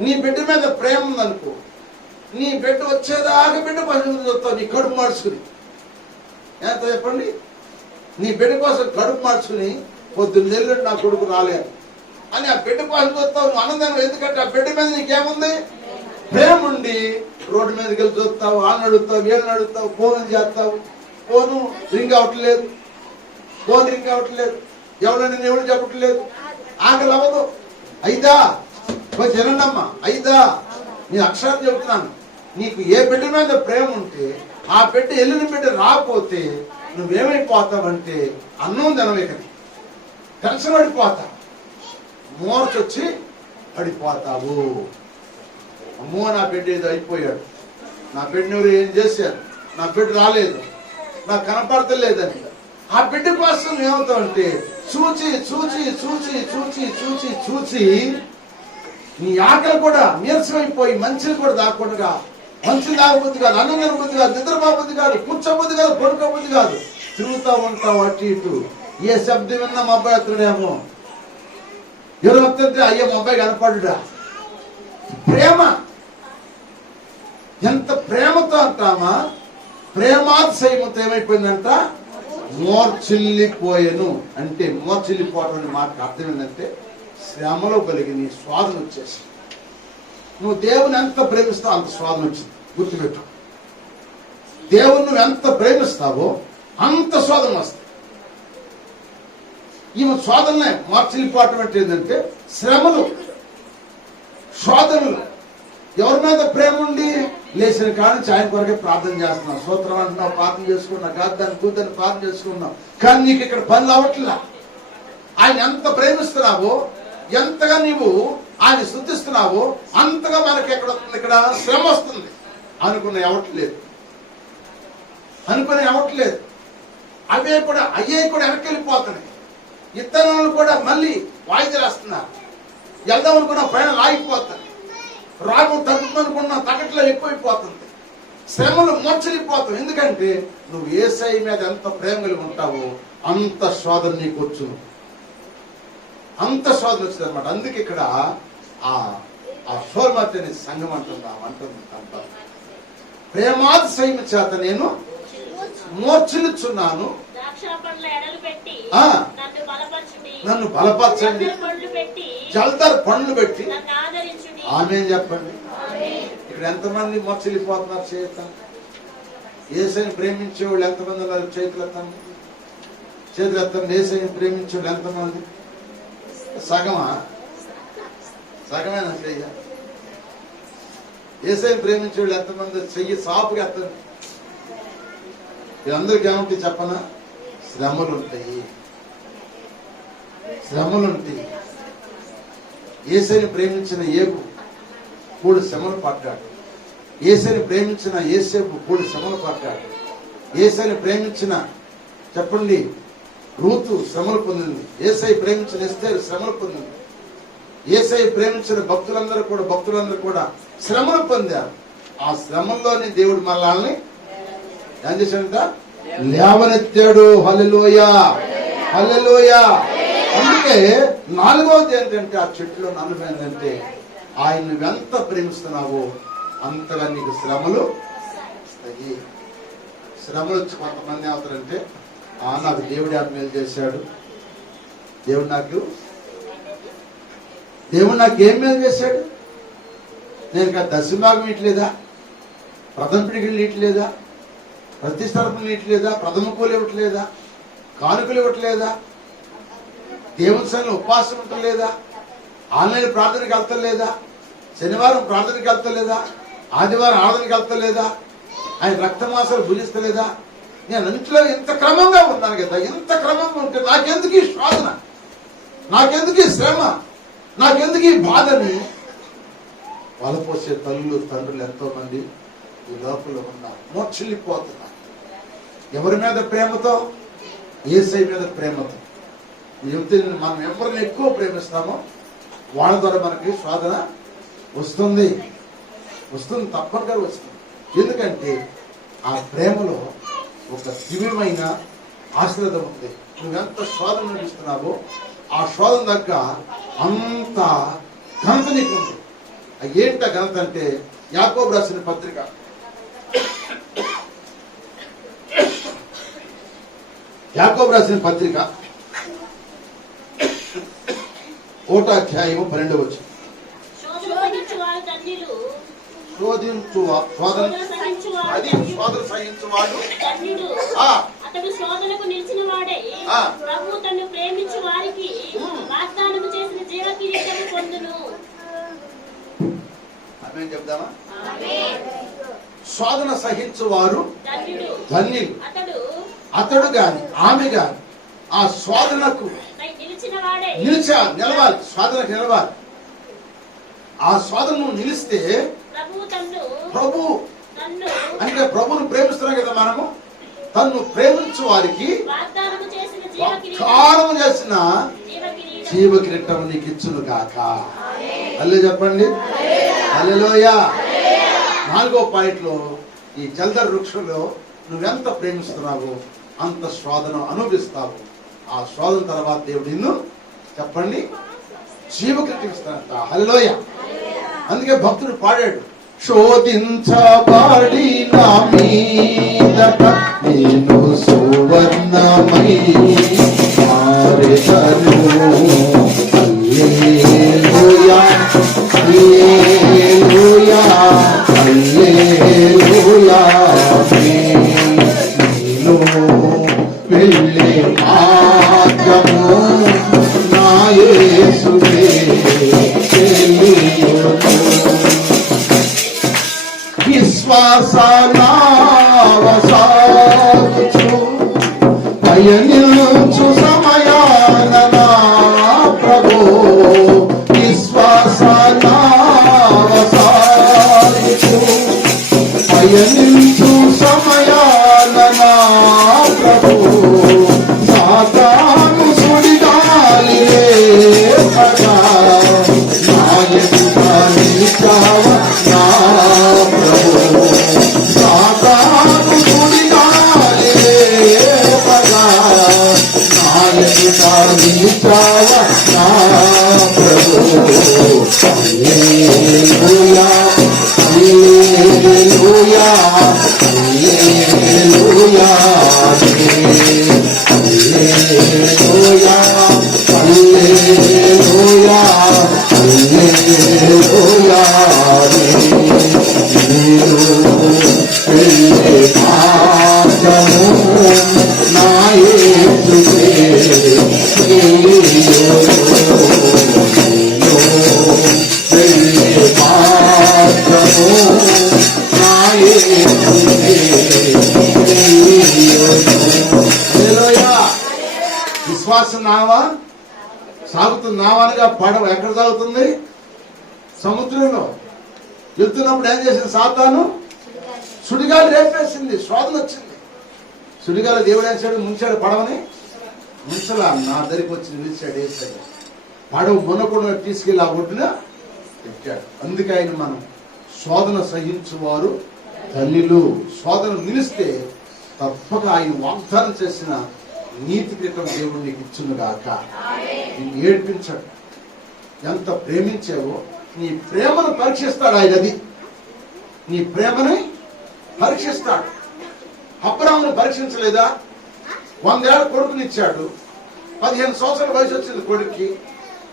నీ బిడ్డ మీద ప్రేమ ఉందనుకో, నీ బిడ్డ వచ్చేదాకా బిడ్డ పని చూస్తావు. నీ కడుపు మార్చుకుని ఎంత చెప్పండి. నీ బిడ్డ కోసం కడుపు మార్చుకుని పొద్దున్న నెల్లుండి నా కొడుకు రాలేదు అని ఆ బిడ్డ కోసం చూస్తావు. నువ్వు అన్నదానం. ఎందుకంటే ఆ బిడ్డ మీద నీకేముంది? ప్రేమ ఉండి రోడ్డు మీదకి వెళ్ళి చూస్తావు, వాళ్ళని అడుగుతావు, వీళ్ళని అడుగుతావు, ఫోన్ చేస్తావు. ఫోను రింగ్ అవ్వట్లేదు, ఎవరైనా ఎవరు చెప్పట్లేదు. ఆకలి అవ్వదు. అయిదా కొంచెం వినండమ్మా. అయిదా నేను అక్షరాలు చెబుతున్నాను. నీకు ఏ బిడ్డ మీద ప్రేమ ఉంటే ఆ బిడ్డ వెళ్ళిన బిడ్డ రాకపోతే నువ్వేమైపోతావంటే అన్నం తినవేకని టెన్షన్ పడిపోతావు. మూర్చొచ్చి పడిపోతావు. అమ్మో నా బిడ్డ ఏదో అయిపోయాడు, నా బిడ్డ ఎవరు ఏం చేశారు, నా బిడ్డ రాలేదు, నాకు కనపడతలేదని ఆ బిడ్డ కోసం ఏమవుతావంటే చూచి చూచి చూచి చూచి చూచి చూచి నీ ఆకలి కూడా నీరసమైపోయి మంచిని కూడా దాక్కుండా, మంచి తాగబుద్ధి కాదు, అన్నం తినబుద్ధి కాదు, నిద్రపోబుద్ధి కాదు, కూర్చోబుద్ధి కాదు, పడుకోబుద్ధి కాదు, తిరుగుతూ ఉంటావు అటు ఇటు. ఏ శబ్దం విన్నా మా అబ్బాయి అతడేమో, ఎవరు వస్తుంటే అయ్యో మా అబ్బాయి కనపడుడా. ప్రేమ ఎంత ప్రేమతో అంటామా? ప్రేమాతిశయముతో ఏమైపోయిందంట? మూర్ఛిల్లిపోయాను. అంటే మూర్ఛిల్లిపోవడం మాటకు అర్థం ఏంటంటే శ్రమలో కలిగిన స్వాదం వచ్చేసి. నువ్వు దేవుని ఎంత ప్రేమిస్తావో అంత స్వాదం వచ్చింది. గుర్తుపెట్టు. దేవుని నువ్వు ఎంత ప్రేమిస్తావో అంత స్వాదం వస్తుంది. ఈమె స్వాదనే మూర్ఛిల్లిపోవటం అంటే ఏంటంటే శ్రమలు శోధనలు. ఎవరి మీద ప్రేమ ఉండి లేచిన కాడ నుంచి ఆయన కొరకే ప్రార్థన చేస్తున్నావు, స్తోత్రం అంటున్నావు, ప్రార్థన చేసుకున్నావు, గాద్దాన్ని కూద్దాన్ని ప్రార్థన చేసుకున్నావు, కానీ నీకు ఇక్కడ పనులు అవ్వట్లా. ఆయన ఎంత ప్రేమిస్తున్నావో, ఎంతగా నీవు ఆయన స్తుతిస్తున్నావో అంతగా మనకి ఎక్కడ వస్తుంది, ఇక్కడ శ్రమ వస్తుంది. అనుకున్న అవ్వట్లేదు, అయ్యే కూడా వెనక్కి వెళ్ళిపోతున్నాయి. ఇత్తనాలు కూడా మళ్ళీ వాయిదాలు వస్తున్నారు. వెళ్దాం అనుకున్న ప్రయాణం ఆగిపోతుంది. రాగం తగ్గుతుందనుకున్నా తగ్గట్లో ఎక్కువైపోతుంది. శ్రమలు మోర్చలిపోతావు. ఎందుకంటే నువ్వు యేసయ్య మీద ఎంత ప్రేమ కలిగి ఉంటావో అంత శోధన నీకు వచ్చును, అంత శోధన వచ్చింది అనమాట. అందుకే ఇక్కడ ఆ శోర్మతిని సంఘం అంటుంది. ప్రేమాతిశయము చేత నేను మోర్చిలుచున్నాను, నన్ను బలపరచండి, జల్దర్ పండ్లు పెట్టి ఆమె చెప్పండి. ఇక్కడ ఎంతమంది మోర్చిల్లిపోతున్నారు? చేత యేసయ్యని ప్రేమించే వాళ్ళు ఎంతమంది ఉన్నారు? చేతులు ఎత్తండి. యేసయ్యని ప్రేమించే వాళ్ళు ఎంతమంది? సగమేనా చెయ్య? యేసయ్యని ప్రేమించే వాళ్ళు ఎంతమంది? చెయ్యి సాపుగా ఎత్తండి. వీళ్ళందరికీ ఏమంటాయి చెప్పనా? శ్రమలుంటాయి. యేసయ్యని ప్రేమించిన ఏబు 3 శ్రమలు పడ్డాడు. యేసయ్యని ప్రేమించిన యేసేపు 3 శ్రమలు పడ్డాడు. యేసయ్యని ప్రేమించిన చెప్పండి రూతు శ్రమలు పొందింది. యేసయ్య ప్రేమించిన ఎస్తేరు శ్రమలు పొందింది. యేసయ్య ప్రేమించిన భక్తులందరూ కూడా శ్రమలు పొందారు. ఆ శ్రమల్లోనే దేవుడు మనల్ని ఏం చేశాడంట? లేవనెత్తాడు. హల్లెలూయా, హల్లెలూయా. అందుకే 4వది ఏంటంటే ఆ చెట్టులో 4 ఏంటంటే ఆయన నువ్వెంత ప్రేమిస్తున్నావో అంతగా నీకు శ్రమలు వస్తాయి. శ్రమలు వచ్చి కొంతమంది అవుతారంటే నాకు దేవుడు మేలు చేశాడు, దేవుడు నాకేం మేలు చేశాడు, నేను దశభాగం ఇట్లేదా, ప్రథమ పిడికిళ్ళు ఇట్లేదా, ప్రతిష్టర్పణలు ఇట్లేదా, ప్రథమ కూలి ఇవ్వట్లేదా, కానుకలు ఇవ్వట్లేదా, దేవుని సన్నిధిలో ఉపవాసం ఉండలేదా, ఆన్లైన్ ప్రార్థనకి వెళ్తలేదా, శనివారం ప్రార్థనకి వెళ్తలేదా, ఆదివారం ఆరాధనకి వెళ్తలేదా, ఆయన రక్తమాసాలు భుజిస్తలేదా, నేను ఇంట్లో ఇంత క్రమంగా ఉన్నాను కదా, ఇంత క్రమంగా ఉంటే నాకెందుకు ఈ శోధన, నాకెందుకు ఈ శ్రమ, నాకెందుకు ఈ బాధని వలపోసే తల్లులు తండ్రులు ఎంతో మంది ఈ లోపల ఉన్నారు. మోర్చిల్లిపోతున్నారు. ఎవరి మీద ప్రేమతో? యేసయ్య మీద ప్రేమతో. మనం ఎవరిని ఎక్కువ ప్రేమిస్తామో వాళ్ళ ద్వారా మనకి శోధన వస్తుంది, తప్పనిగా వస్తుంది. ఎందుకంటే ఆ ప్రేమలో ఒక దివ్యమైన ఆశీర్వాదం ఉంది. నువ్వెంత శోధన నడిస్తున్నావో ఆ శోధన దగ్గర అంత ఘనత నీకు ఉంది. ఏంట ఘనత అంటే యాకోబు రాసిన పత్రిక 1వ అధ్యాయము 12వ వచనం. అతడు శోధనకు నిలిచిన వాడే ప్రభువు తన్ను ప్రేమించు వారికి వాగ్దానము చేసిన జీవ కిరీటము పొందును. ఆమేన్ చెప్దామా? శోధన సహించువారు ధన్యులు. అతడు గాని ఆమె గాని ఆ శోధనకు నిలవాలి. శోధనకు నిలవాలి. ఆ శోధన నిలిస్తే ప్రభు అంటే ప్రభువును ప్రేమిస్తున్నాం కదా మనము. తన్ను ప్రేమించు వారికి వాగ్దానము చేసిన జీవ కిరీటం నీకు ఇచ్చును గాక. అల్లే చెప్పండి, హల్లెలూయా. 4వ పాయింట్లో ఈ జల్దర్ వృక్షంలో నువ్వెంత ప్రేమిస్తున్నావో అంత శోధన అనుభవిస్తావు. ఆ శోధన తర్వాత దేవుడు నిన్ను చెప్పండి జీవ కిరీటం ఇస్తాడంట. హల్లెలూయా. అందుకే భక్తుడు పాడాడు, శోధించబడిన మీదట నేను సువర్ణమై మారెదను. హల్లెలూయా, హల్లెలూయా, హల్లెలూయా. నేను వెళ్ళే మార్గము నా యేసువే తెలియును. విశ్వాస నావ సాగుచు పయనించు సమయాన నా ప్రభు విశ్వాస నావ సాగుచు పయనించు సమయాన నా ప్రభు సాతాను సుడిగాలి రేపగా నా ఎదుట నిలిచావ నా ప్రభు సాతాను సుడిగాలి రేపగా నా ఎదుట నిలిచావ నా ప్రభు హల్లెలూయా హల్లెలూయా హల్లెలూయా హల్లెలూయా హల్లెలూయా హల్లెలూయా నా యేసువే విశ్వాసం నావా సాగుతుంది. నావానగా పడవ ఎక్కడ సాగుతుంది? సముద్రంలో వెళ్తున్నప్పుడు ఏం చేసింది? సాతాను సుడిగాలి రేపేసింది, శోధన వచ్చింది. సుడిగాలి దేవుడు వేసాడు, ముంచాడు పడవని. ముంచలా, నా దగ్గరికి వచ్చి నిలిచాడు, వేసాడు. పడవ మునకుండా తీసుకెళ్ళి ఆ ఒడ్డున పెట్టాడు. అందుకే ఆయన మనం శోధన సహించువారు తల్లిలు. శోధన నిలిస్తే తప్పక ఆయన వాగ్దానం చేసిన నీతి క్రితం దేవుడు నీకు ఇచ్చును గాక. నిన్ను ఏడ్పించాడు. ఎంత ప్రేమించావో నీ ప్రేమను పరీక్షిస్తాడు ఆయన. అది నీ ప్రేమని పరీక్షిస్తాడు. అబ్రాహామును పరీక్షించలేదా? 100 ఏళ్ల కొడుకునిచ్చాడు. 15 సంవత్సరాల వయసు వచ్చింది కొడుక్కి.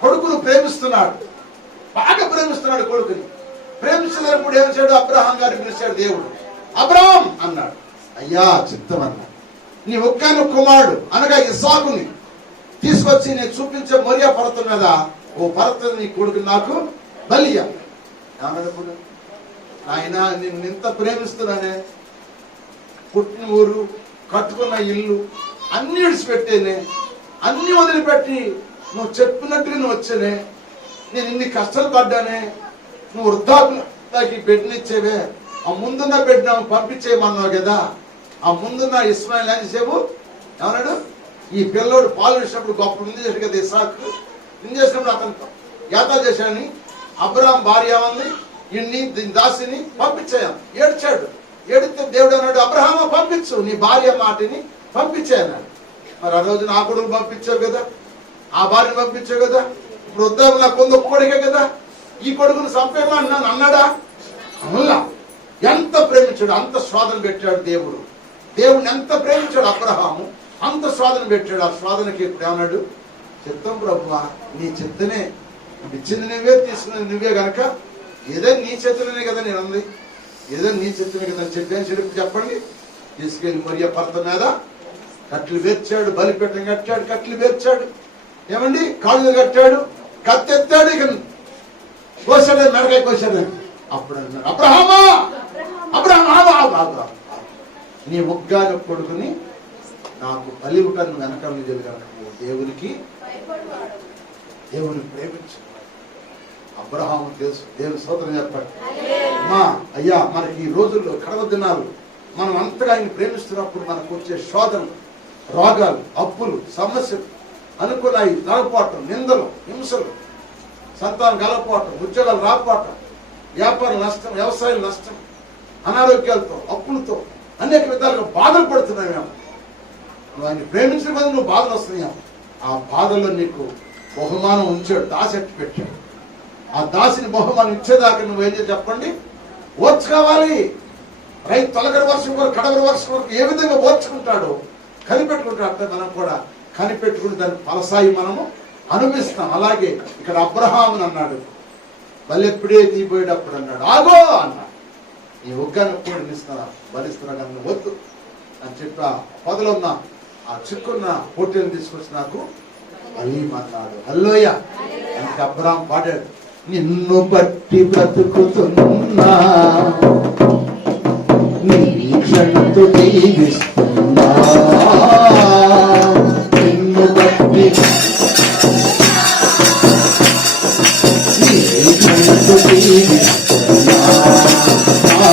కొడుకును ప్రేమిస్తున్నాడు, బాగా ప్రేమిస్తున్నాడు కొడుకుని. ప్రేమించినప్పుడు ఏం చేశాడు? అబ్రహాం గారిని పిలిచాడు దేవుడు. అబ్రహాం అన్నాడు. అయ్యా చిత్తం అన్నాడు. నీ ఒక్కను కుమారుడు అనగా ఇస్సాకుని తీసుకొచ్చి నేను చూపించే మొరియా పర్వతం మీద ఓ పర్వతం నీ కొడుకు నాకు బలియా. ఏమన్నప్పుడు ఆయన నిన్ను ఇంత ప్రేమిస్తున్నానే, పుట్టిన ఊరు, కట్టుకున్న ఇల్లు అన్ని విడిచిపెట్టేనే, అన్ని వదిలిపెట్టి నువ్వు చెప్పినట్టుగా నువ్వు వచ్చానే, నేను ఇన్ని కష్టాలు పడ్డానే, నువ్వు వృద్ధాప్యకి బిడ్డనిచ్చేవే, ఆ ముందున్న బిడ్డ పంపించేయమన్నావు కదా. ఆ ముందున్న ఇస్మాయిల్ ఏం చేసావు? ఏమన్నాడు? ఈ పిల్లోడు పాలు వేసినప్పుడు గొప్ప ముందు చేశాడు కదా ఇస్సాకు. ముందు చేసినప్పుడు అతను యాత్ర చేశాడని అబ్రహాం భార్య ఉంది, దీని దాసిని పంపించాను. ఏడ్చాడు. ఏడితే దేవుడు అన్నాడు, అబ్రహామా పంపించు, నీ భార్య మాటిని పంపించాయన్నాడు. మరి ఆ రోజు నా కొడుకు పంపించావు కదా, ఆ భార్యను పంపించావు కదా. ఇప్పుడు వద్దాము, నా కొంత ఒక్కడికే కదా, ఈ కొడుకును చంపేమన్నాను అన్నాడా? అలా ఎంత ప్రేమించాడు, అంత శోధన పెట్టాడు దేవుడు. దేవుడిని ఎంత ప్రేమించాడు అబ్రహాము, అంత శోధన పెట్టాడు. ఆ శోధనకి ఇప్పుడు ఏమన్నాడు? చిత్తం ప్రభువా, నీ చిత్తనే ఇచ్చింది నువ్వే, తీసుకున్నది నువ్వే గనక ఏదో నీ చేతులనే కదా నేను ఉంది, ఏదో నీ చిత్తమే కదా అని చెప్పాను. చెడుపు చెప్పండి. తీసుకెళ్లి మొరియా పర్వతం మీద కట్లు వేర్చాడు, బలిపీఠం కట్టాడు, కట్లు వేర్చాడు. ఏమండి? కాళ్ళు కట్టాడు, కత్తెత్తాడు, ఇక కోసాడు, మెడకాయ కోసాడు. అప్పుడు అన్నాడు, అబ్రహామా అబ్రహామా, నీ ముగ్గాను కొడుకుని నాకు బలివుటను వెనకాల జరిగాను. దేవునికి ప్రేమించు. అబ్రహాము తెలుసు, దేవుని స్తోత్రం చెప్పండి. మా అయ్యా, మనకి ఈ రోజుల్లో కడవ దినాలు మనం అంతగా ఆయన ప్రేమిస్తున్నప్పుడు మనకు వచ్చే శోధన, రోగాలు, అప్పులు, సమస్యలు, అనుకున్నాయి, రాకపోవటం, నిందలు, హింసలు, సంతానం కలకపోవటం, ఉద్యోగాలు రాకపోవటం, వ్యాపార నష్టం, వ్యవసాయం నష్టం, అనారోగ్యాలతో, అప్పులతో అనేక విధాలుగా బాధలు పడుతున్నామేమో. నువ్వు ఆయన ప్రేమించిన కొద్ది నువ్వు బాధలు వస్తున్నావు. ఆ బాధల్లో నీకు బహుమానం ఉంచాడు, దాసి ఎట్టి పెట్టాడు. ఆ దాసిని బహుమానం ఇచ్చేదాకా నువ్వేం చేసి చెప్పండి? ఓర్చుకోవాలి. రైతు తొలగరి వర్షం వరకు కడవరి వర్షం వరకు ఏ విధంగా ఓర్చుకుంటాడో కనిపెట్టుకుంటాడు. అంటే మనం కూడా కనిపెట్టుకుని దాని ఫలసాయి మనము అనుభవిస్తాం. అలాగే ఇక్కడ అబ్రహాముని అన్నాడు, బలెప్పుడే తీపోయేటప్పుడు అన్నాడు, ఆగో అన్నాడు, నీ ఒక్కను కూడా బలిస్తున్నా కానీ వద్దు అని చెప్పి ఆ పొదలున్న ఆ చిక్కున్న పొట్టెలు తీసుకొచ్చి నాకు అలీమన్నాడు. హల్లెలూయా. అందుకే అబ్రహాం పాడాడు, నిన్ను బట్టి బ్రతుకుతున్నా క్షణంతో జీవిస్తున్నా నిన్ను బట్టి నీ క్షణంతో జీవిస్తున్నా నా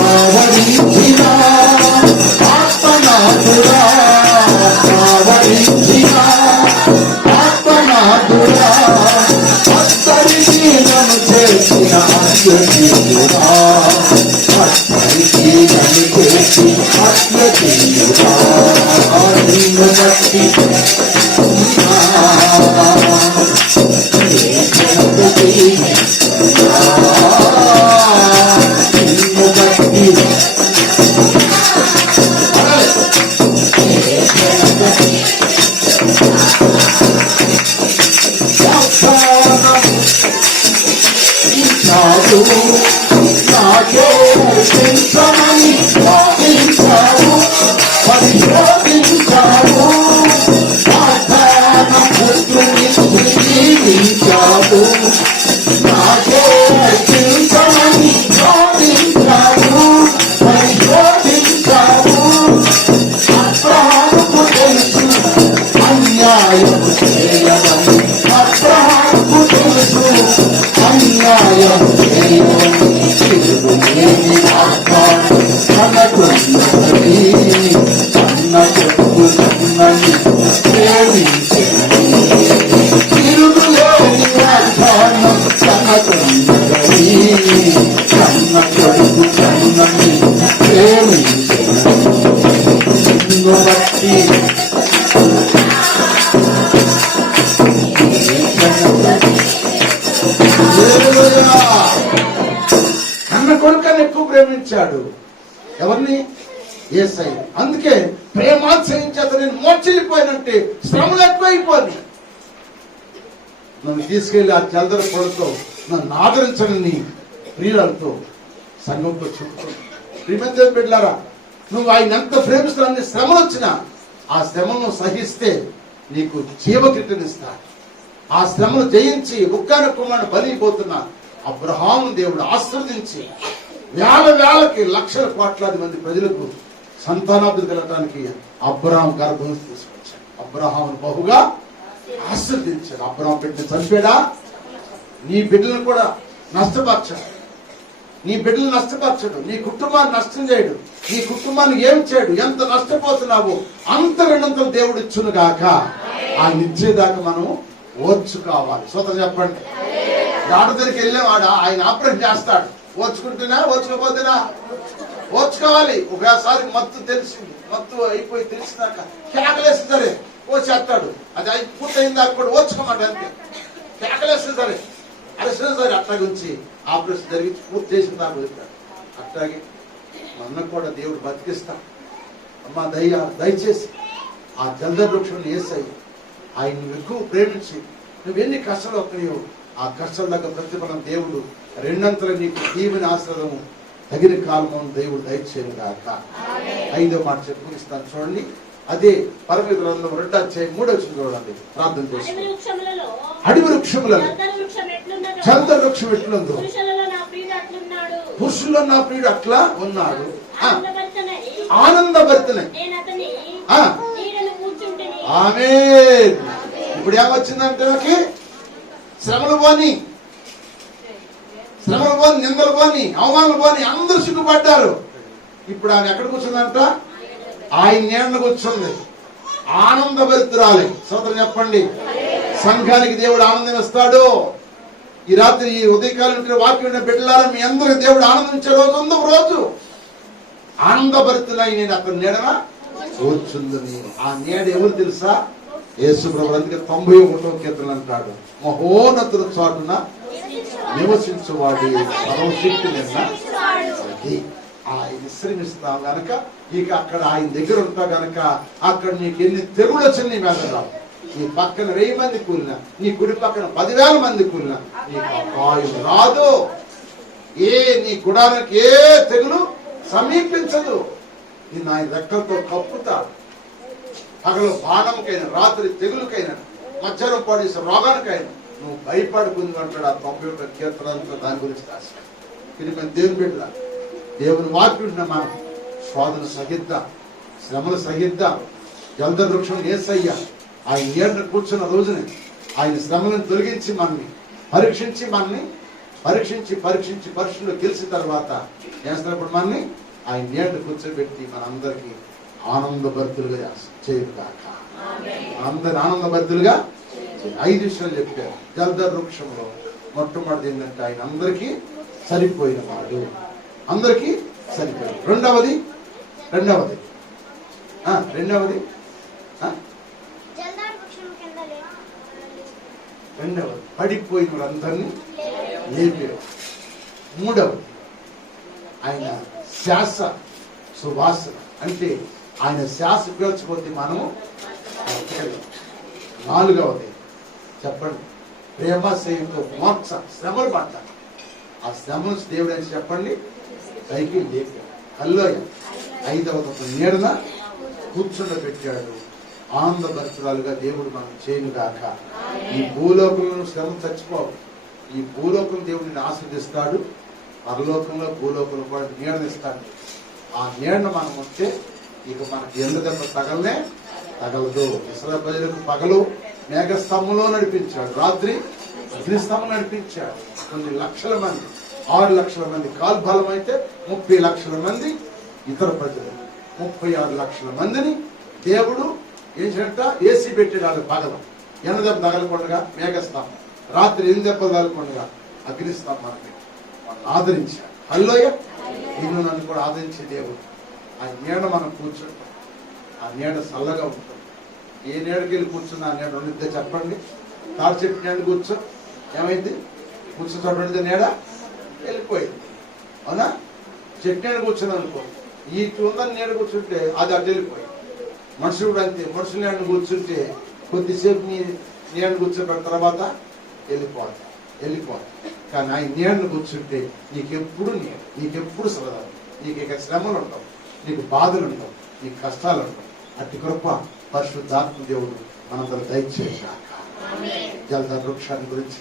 ఆవరించిన ఆత్మనాథుడా ఆవరించిన ఆత్మనాథుడా అత్తరికి నన్ను చేసిన అత్యధికుడా అత్తరికి నన్ను చేసి అత్యధికుడా నిన్ను బట్టి నాకే పెంచమని వాదించావు పరిశోధించావు ఆధాన పుత్రుని జీవించావు నాకే పెంచమని వాదించావు పరిశోధించావు అబ్రహాముకు తెలుసు అన్యాయం చేయమని అబ్రహాముకు తెలుసు అన్యాయం చేయమని తిరుగులేని వాగ్దానం తనకున్నది తన కొడుకు తనని ప్రేమించని తిరుగులేని వాగ్దానం తనకున్నది తన కొడుకు తనని ప్రేమించని నిన్ను బట్టి కన్న కొడుకని ఎక్కువ ప్రేమించాడు. ఎవరిని? యేసయ్య. అందుకే ప్రేమాశ్రయించేత నేను మోర్చిల్లిపోయినంటే శ్రమలు ఎక్కువైపోయి నన్ను తీసుకెళ్లి ఆ జలదర పొడతో నన్ను ఆదరించని ప్రియులతో సంఘంతో చెప్పుకో. ప్రియమైన బిడ్డలారా, నువ్వు ఆయన ఎంత ప్రేమిస్తున్నా శ్రమలు వచ్చినా ఆ శ్రమను సహిస్తే నీకు జీవకిటనిస్తాడు. ఆ శ్రమను జయించి ఉగ్గాన కుమారుడు బలిపోతున్న అబ్రహాము దేవుడు ఆశీర్వదించి వేలకి లక్షల కోట్లాది మంది ప్రజలకు సంతానాభివృద్ధి కలగడానికి అబ్రహాం గర్భం తీసుకొచ్చాడు. అబ్రహామును బహుగా ఆశీర్వదించాడు. అబ్రహాం బిడ్డను చంపాడా? నీ బిడ్డలను కూడా నష్టపరచాడు. నీ బిడ్డలు నష్టపరచడు. నీ కుటుంబాన్ని నష్టం చేయడు. నీ కుటుంబాన్ని ఏం చేయడు. ఎంత నష్టపోతున్నావో అంత రెండంతలు దేవుడు ఇచ్చును గాక. ఆయన ఇచ్చేదాకా మనం ఓర్చుకోవాలి. సొంత చెప్పండి. డాక్టర్ దగ్గరికి వెళ్ళేవాడు ఆయన ఆపరేషన్ చేస్తాడు. ఓర్చుకుంటున్నా ఓర్చుకోపోతున్నా ఓర్చుకోవాలి. ఒకసారి మత్తు తెలిసింది, మత్తు అయిపోయి తెలిసినాక కేకలేసి సరే ఓచేస్తాడు. అది పూర్తయిన దాకా కూడా ఓర్చుకోమాట అంతే. కేకలేస్తే సరే అలసిన సరే అట్లాగే ఉంచి ఆపరేషన్ జరిగి పూర్తి చేసిన దాకా వెళ్తాడు. అట్లాగే మన కూడా దేవుడు బతికిస్తాడు. అమ్మా దయచేసి ఆ జలద వృక్షం యేసయ్య ఆయన ఎక్కువ ప్రేమించి నువ్వెన్ని కష్టాలు వస్తున్నాయో ఆ కష్టాల దగ్గర ప్రతిఫలం దేవుడు రెండంతలు నీకు దీవెన ఆశ్రదము తగిన కాలం దేవుడు దయచేయను గాక. 5వ మాట చెప్పుకునిస్తాను చూడండి. అదే పరమ గ్రంథం 2వ అధ్యాయం 3వ వచనం చూడండి. ప్రార్థన చేసి అడవి వృక్షములలో జలద వృక్షం ఎట్లుందో పురుషుల్లో నా ప్రియుడు అట్లా ఉన్నాడు. ఆనందభరితనై ఆమేన్. ఇప్పుడు ఏమొచ్చిందంటే శ్రమలు పోని నిందలు పోని అవమానాలు పోని అందరూ సిగ్గుపడ్డారు. ఇప్పుడు ఆమె ఎక్కడ కూర్చుందంట? ఆయన నీడన కూర్చుంది. ఆనందభరితురాలి. సోదరు చెప్పండి. సంఘానికి దేవుడు ఆనందం ఇస్తాడు. ఈ రాత్రి ఈ ఉదయకాలం వాక్యం బిడ్డలారా మీ అందరికి దేవుడు ఆనందించే రోజు ఉంది. ఒక రోజు ఆనందభరితులై నేను అక్కడ నీడన కూర్చుందని. ఆ నీడ ఎవరు తెలుసా? యేసు ప్రభువు. అందుకే 91వ కీర్తన అంటాడు, మహోన్నతుల చాటున నివసించువాడి సర్వశక్తి నిన్న ఆయన విశ్రమిస్తాం గనక ఇక అక్కడ ఆయన దగ్గర ఉంటా గనక అక్కడ నీకు ఎన్ని తెగులు వచ్చిన నీ మీద రావు. నీ పక్కన 1000 మంది కూలినా, నీ కుడి పక్కన 10,000 మంది కూలినా నీకు అపాయం రాదు. నీ గుడానికి ఏ తెగులు సమీపించదు. నిన్ను ఆయన రెక్కలతో కప్పుతాడు. పగలు బాణముకైనా రాత్రి తెగులుకైనా మధ్యాహ్నం పాడేసిన రోగానికి ఆయన నువ్వు భయపడుకుంది అంటాడు. ఆ 91 కీర్తనంతో దాని గురించి రాశాడు. ఇది మన దేవుని బిడ్డ, దేవుని వాక్యం మనం శోధన సహిద్దాం, శ్రమలు సహిద్దాం. జలద వృక్షం యేసయ్య ఆయన ఏళ్ళ కూర్చున్న రోజుని ఆయన శ్రమలను తొలగించి మనల్ని పరీక్షించి పరీక్షలో గెలిచిన తర్వాత చేస్తున్నప్పుడు మనల్ని ఆయన ఏళ్ళ కూర్చోబెట్టి మనందరికీ ఆనందభరితులుగా చేయరు కాక. అందరి ఆనందభరితులుగా 5 విషయాలు చెప్పారు. జలద వృక్షంలో మొట్టమొదటి ఏంటంటే ఆయన అందరికీ సరిపోయిన వాడు, అందరికీ సరిపోయిన. రెండవది పడిపోయిన వారందరినీ లేపాడు. మూడవది ఆయన శ్వాస సువాసన, అంటే ఆయన శ్వాస పీల్చకపోతే మనము బ్రతకలేము. నాలుగవది చెప్పండి, ప్రేమ సేయంతో మోక్ష శ్రమలు పడ్డారు. ఆ శ్రమను దేవుడు అని చెప్పండి పైకి లేపాడు. హల్లెలూయ. ఐదవది ఒక నీడన కూర్చుండబెట్టాడు. ఆనందభరితురాలుగా దేవుడు మనం చేయనుగాక. ఈ భూలోకంలో శ్రమ చచ్చిపోవు. ఈ భూలోకం దేవుడిని ఆస్వాదిస్తాడు. పరలోకంలో భూలోకంలో కూడా నీడనిస్తాడు. ఆ నీడను మనం వస్తే ఇక మనకి ఎండ దెబ్బ తగలదు. ఇశ్రాయేలు ప్రజలకు పగలు మేఘస్తంభంలో నడిపించాడు, రాత్రి అగ్నిస్తంభం నడిపించాడు. కొన్ని లక్షల మంది, 6 లక్షల మంది కాల్బలం అయితే 30 లక్షల మంది ఇతర ప్రజలు, 36 లక్షల మందిని దేవుడు ఏం చేట ఏసీ పెట్టాడు. పగలు ఎండ దెబ్బ తగలకుండా మేఘస్తంభం, రాత్రి ఎండ దెబ్బలు తగలకుండా అగ్నిస్తంభాన్ని ఆదరించాడు. హల్లెలూయ. నిన్ను నన్ను కూడా ఆదరించే దేవుడు. ఆ నీడ మనం కూర్చుంటాం, ఆ నీడ చల్లగా ఉంటుంది. ఏ నీడకి వెళ్ళి కూర్చున్నా ఆ నీడ ఉండిద్దే చెప్పండి. తాడి చెట్టు నీడ కూర్చో, ఏమైంది? కూర్చుంటే నీడ వెళ్ళిపోయింది, అవునా? చెట్టు నీడ కూర్చున్నాం అనుకో, ఈ ఉందని నీడ కూర్చుంటే అది అడ్డు వెళ్ళిపోయింది. మనుషులు కూడా అంతే, మనుషులు నీడను కూర్చుంటే కొద్దిసేపు నీడను కూర్చోబెట్టిన తర్వాత వెళ్ళిపోతాయి. కానీ ఆయన నీడను కూర్చుంటే నీకెప్పుడు సరదా, నీకు ఇక శ్రమలు ఉండవు, నీకు బాధలు ఉండవు, నీకు కష్టాలు ఉండవు. అట్టి కృప పరిశుద్ధాత్మ దేవుడు మనందరూ దయచేశాక. జలద వృక్షాన్ని గురించి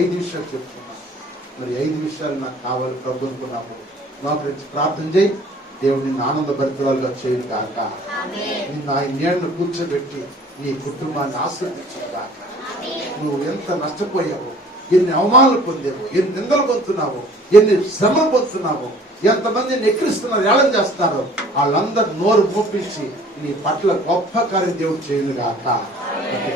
5 విషయాలు చెప్తున్నాను. మరి 5 విషయాలు నాకు కావాలి ప్రభు అనుకున్నప్పుడు నా గురించి ప్రార్థన చేయి. దేవుడు నిన్ను ఆనందభరితురాలుగా చేయను కాక. నిన్ను ఆయన నీడను కూర్చోబెట్టి నీ కుటుంబాన్ని ఆశీర్వదించను కాక. నువ్వు ఎంత నష్టపోయావో, ఎన్ని అవమానాలు పొందావో, ఎన్ని నిందలు పొందుతున్నావో, ఎన్ని శ్రమలు పొందుతున్నావో, ఎంతమంది ఎక్కిరిస్తున్నారు, ఏళన చేస్తున్నారో వాళ్ళందరూ నోరు మోపించి నీ పట్ల గొప్ప కార్యం దేవుడు చేయను గాక.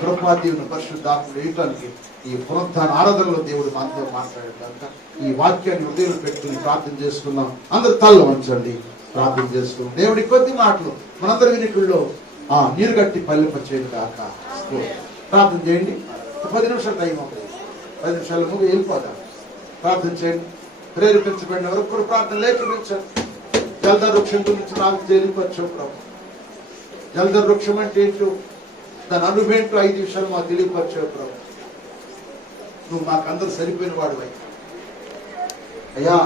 కృపా దేవుని పరిశుద్ధాత్మ వేయటానికి ఈ పునరుద్ధాన ఆరాధనలో దేవుడు మనతో మాట్లాడాడు కనుక ఈ వాక్యాన్ని హృదయంలో పెట్టుకుని ప్రార్థన చేసుకుందాం. అందరు తల్ల వంచండి, ప్రార్థన చేసుకుందాం. దేవుడి కొద్ది మాటలు మనందరి వినికుల్లో నీరు గట్టి పల్లెప చేయను గాక. ప్రార్థన చేయండి. 10 నిమిషాలు టైం అవుతుంది. 10 నిమిషాల ముందు వెళ్ళిపోదాం. ప్రార్థన చేయండి. ప్రేరేపించబడిన వరకు కూడా ప్రార్థన లేఖించండి. జలద వృక్షం గురించి నాకు తెలియపరచవు ప్రభు. జలద వృక్షం అంటే ఏంటో, దాని అనుభవం 5 విషయాలు మాకు తెలియపరచవు ప్రభు. నువ్వు మాకందరూ సరిపోయిన వాడు అయ్యా.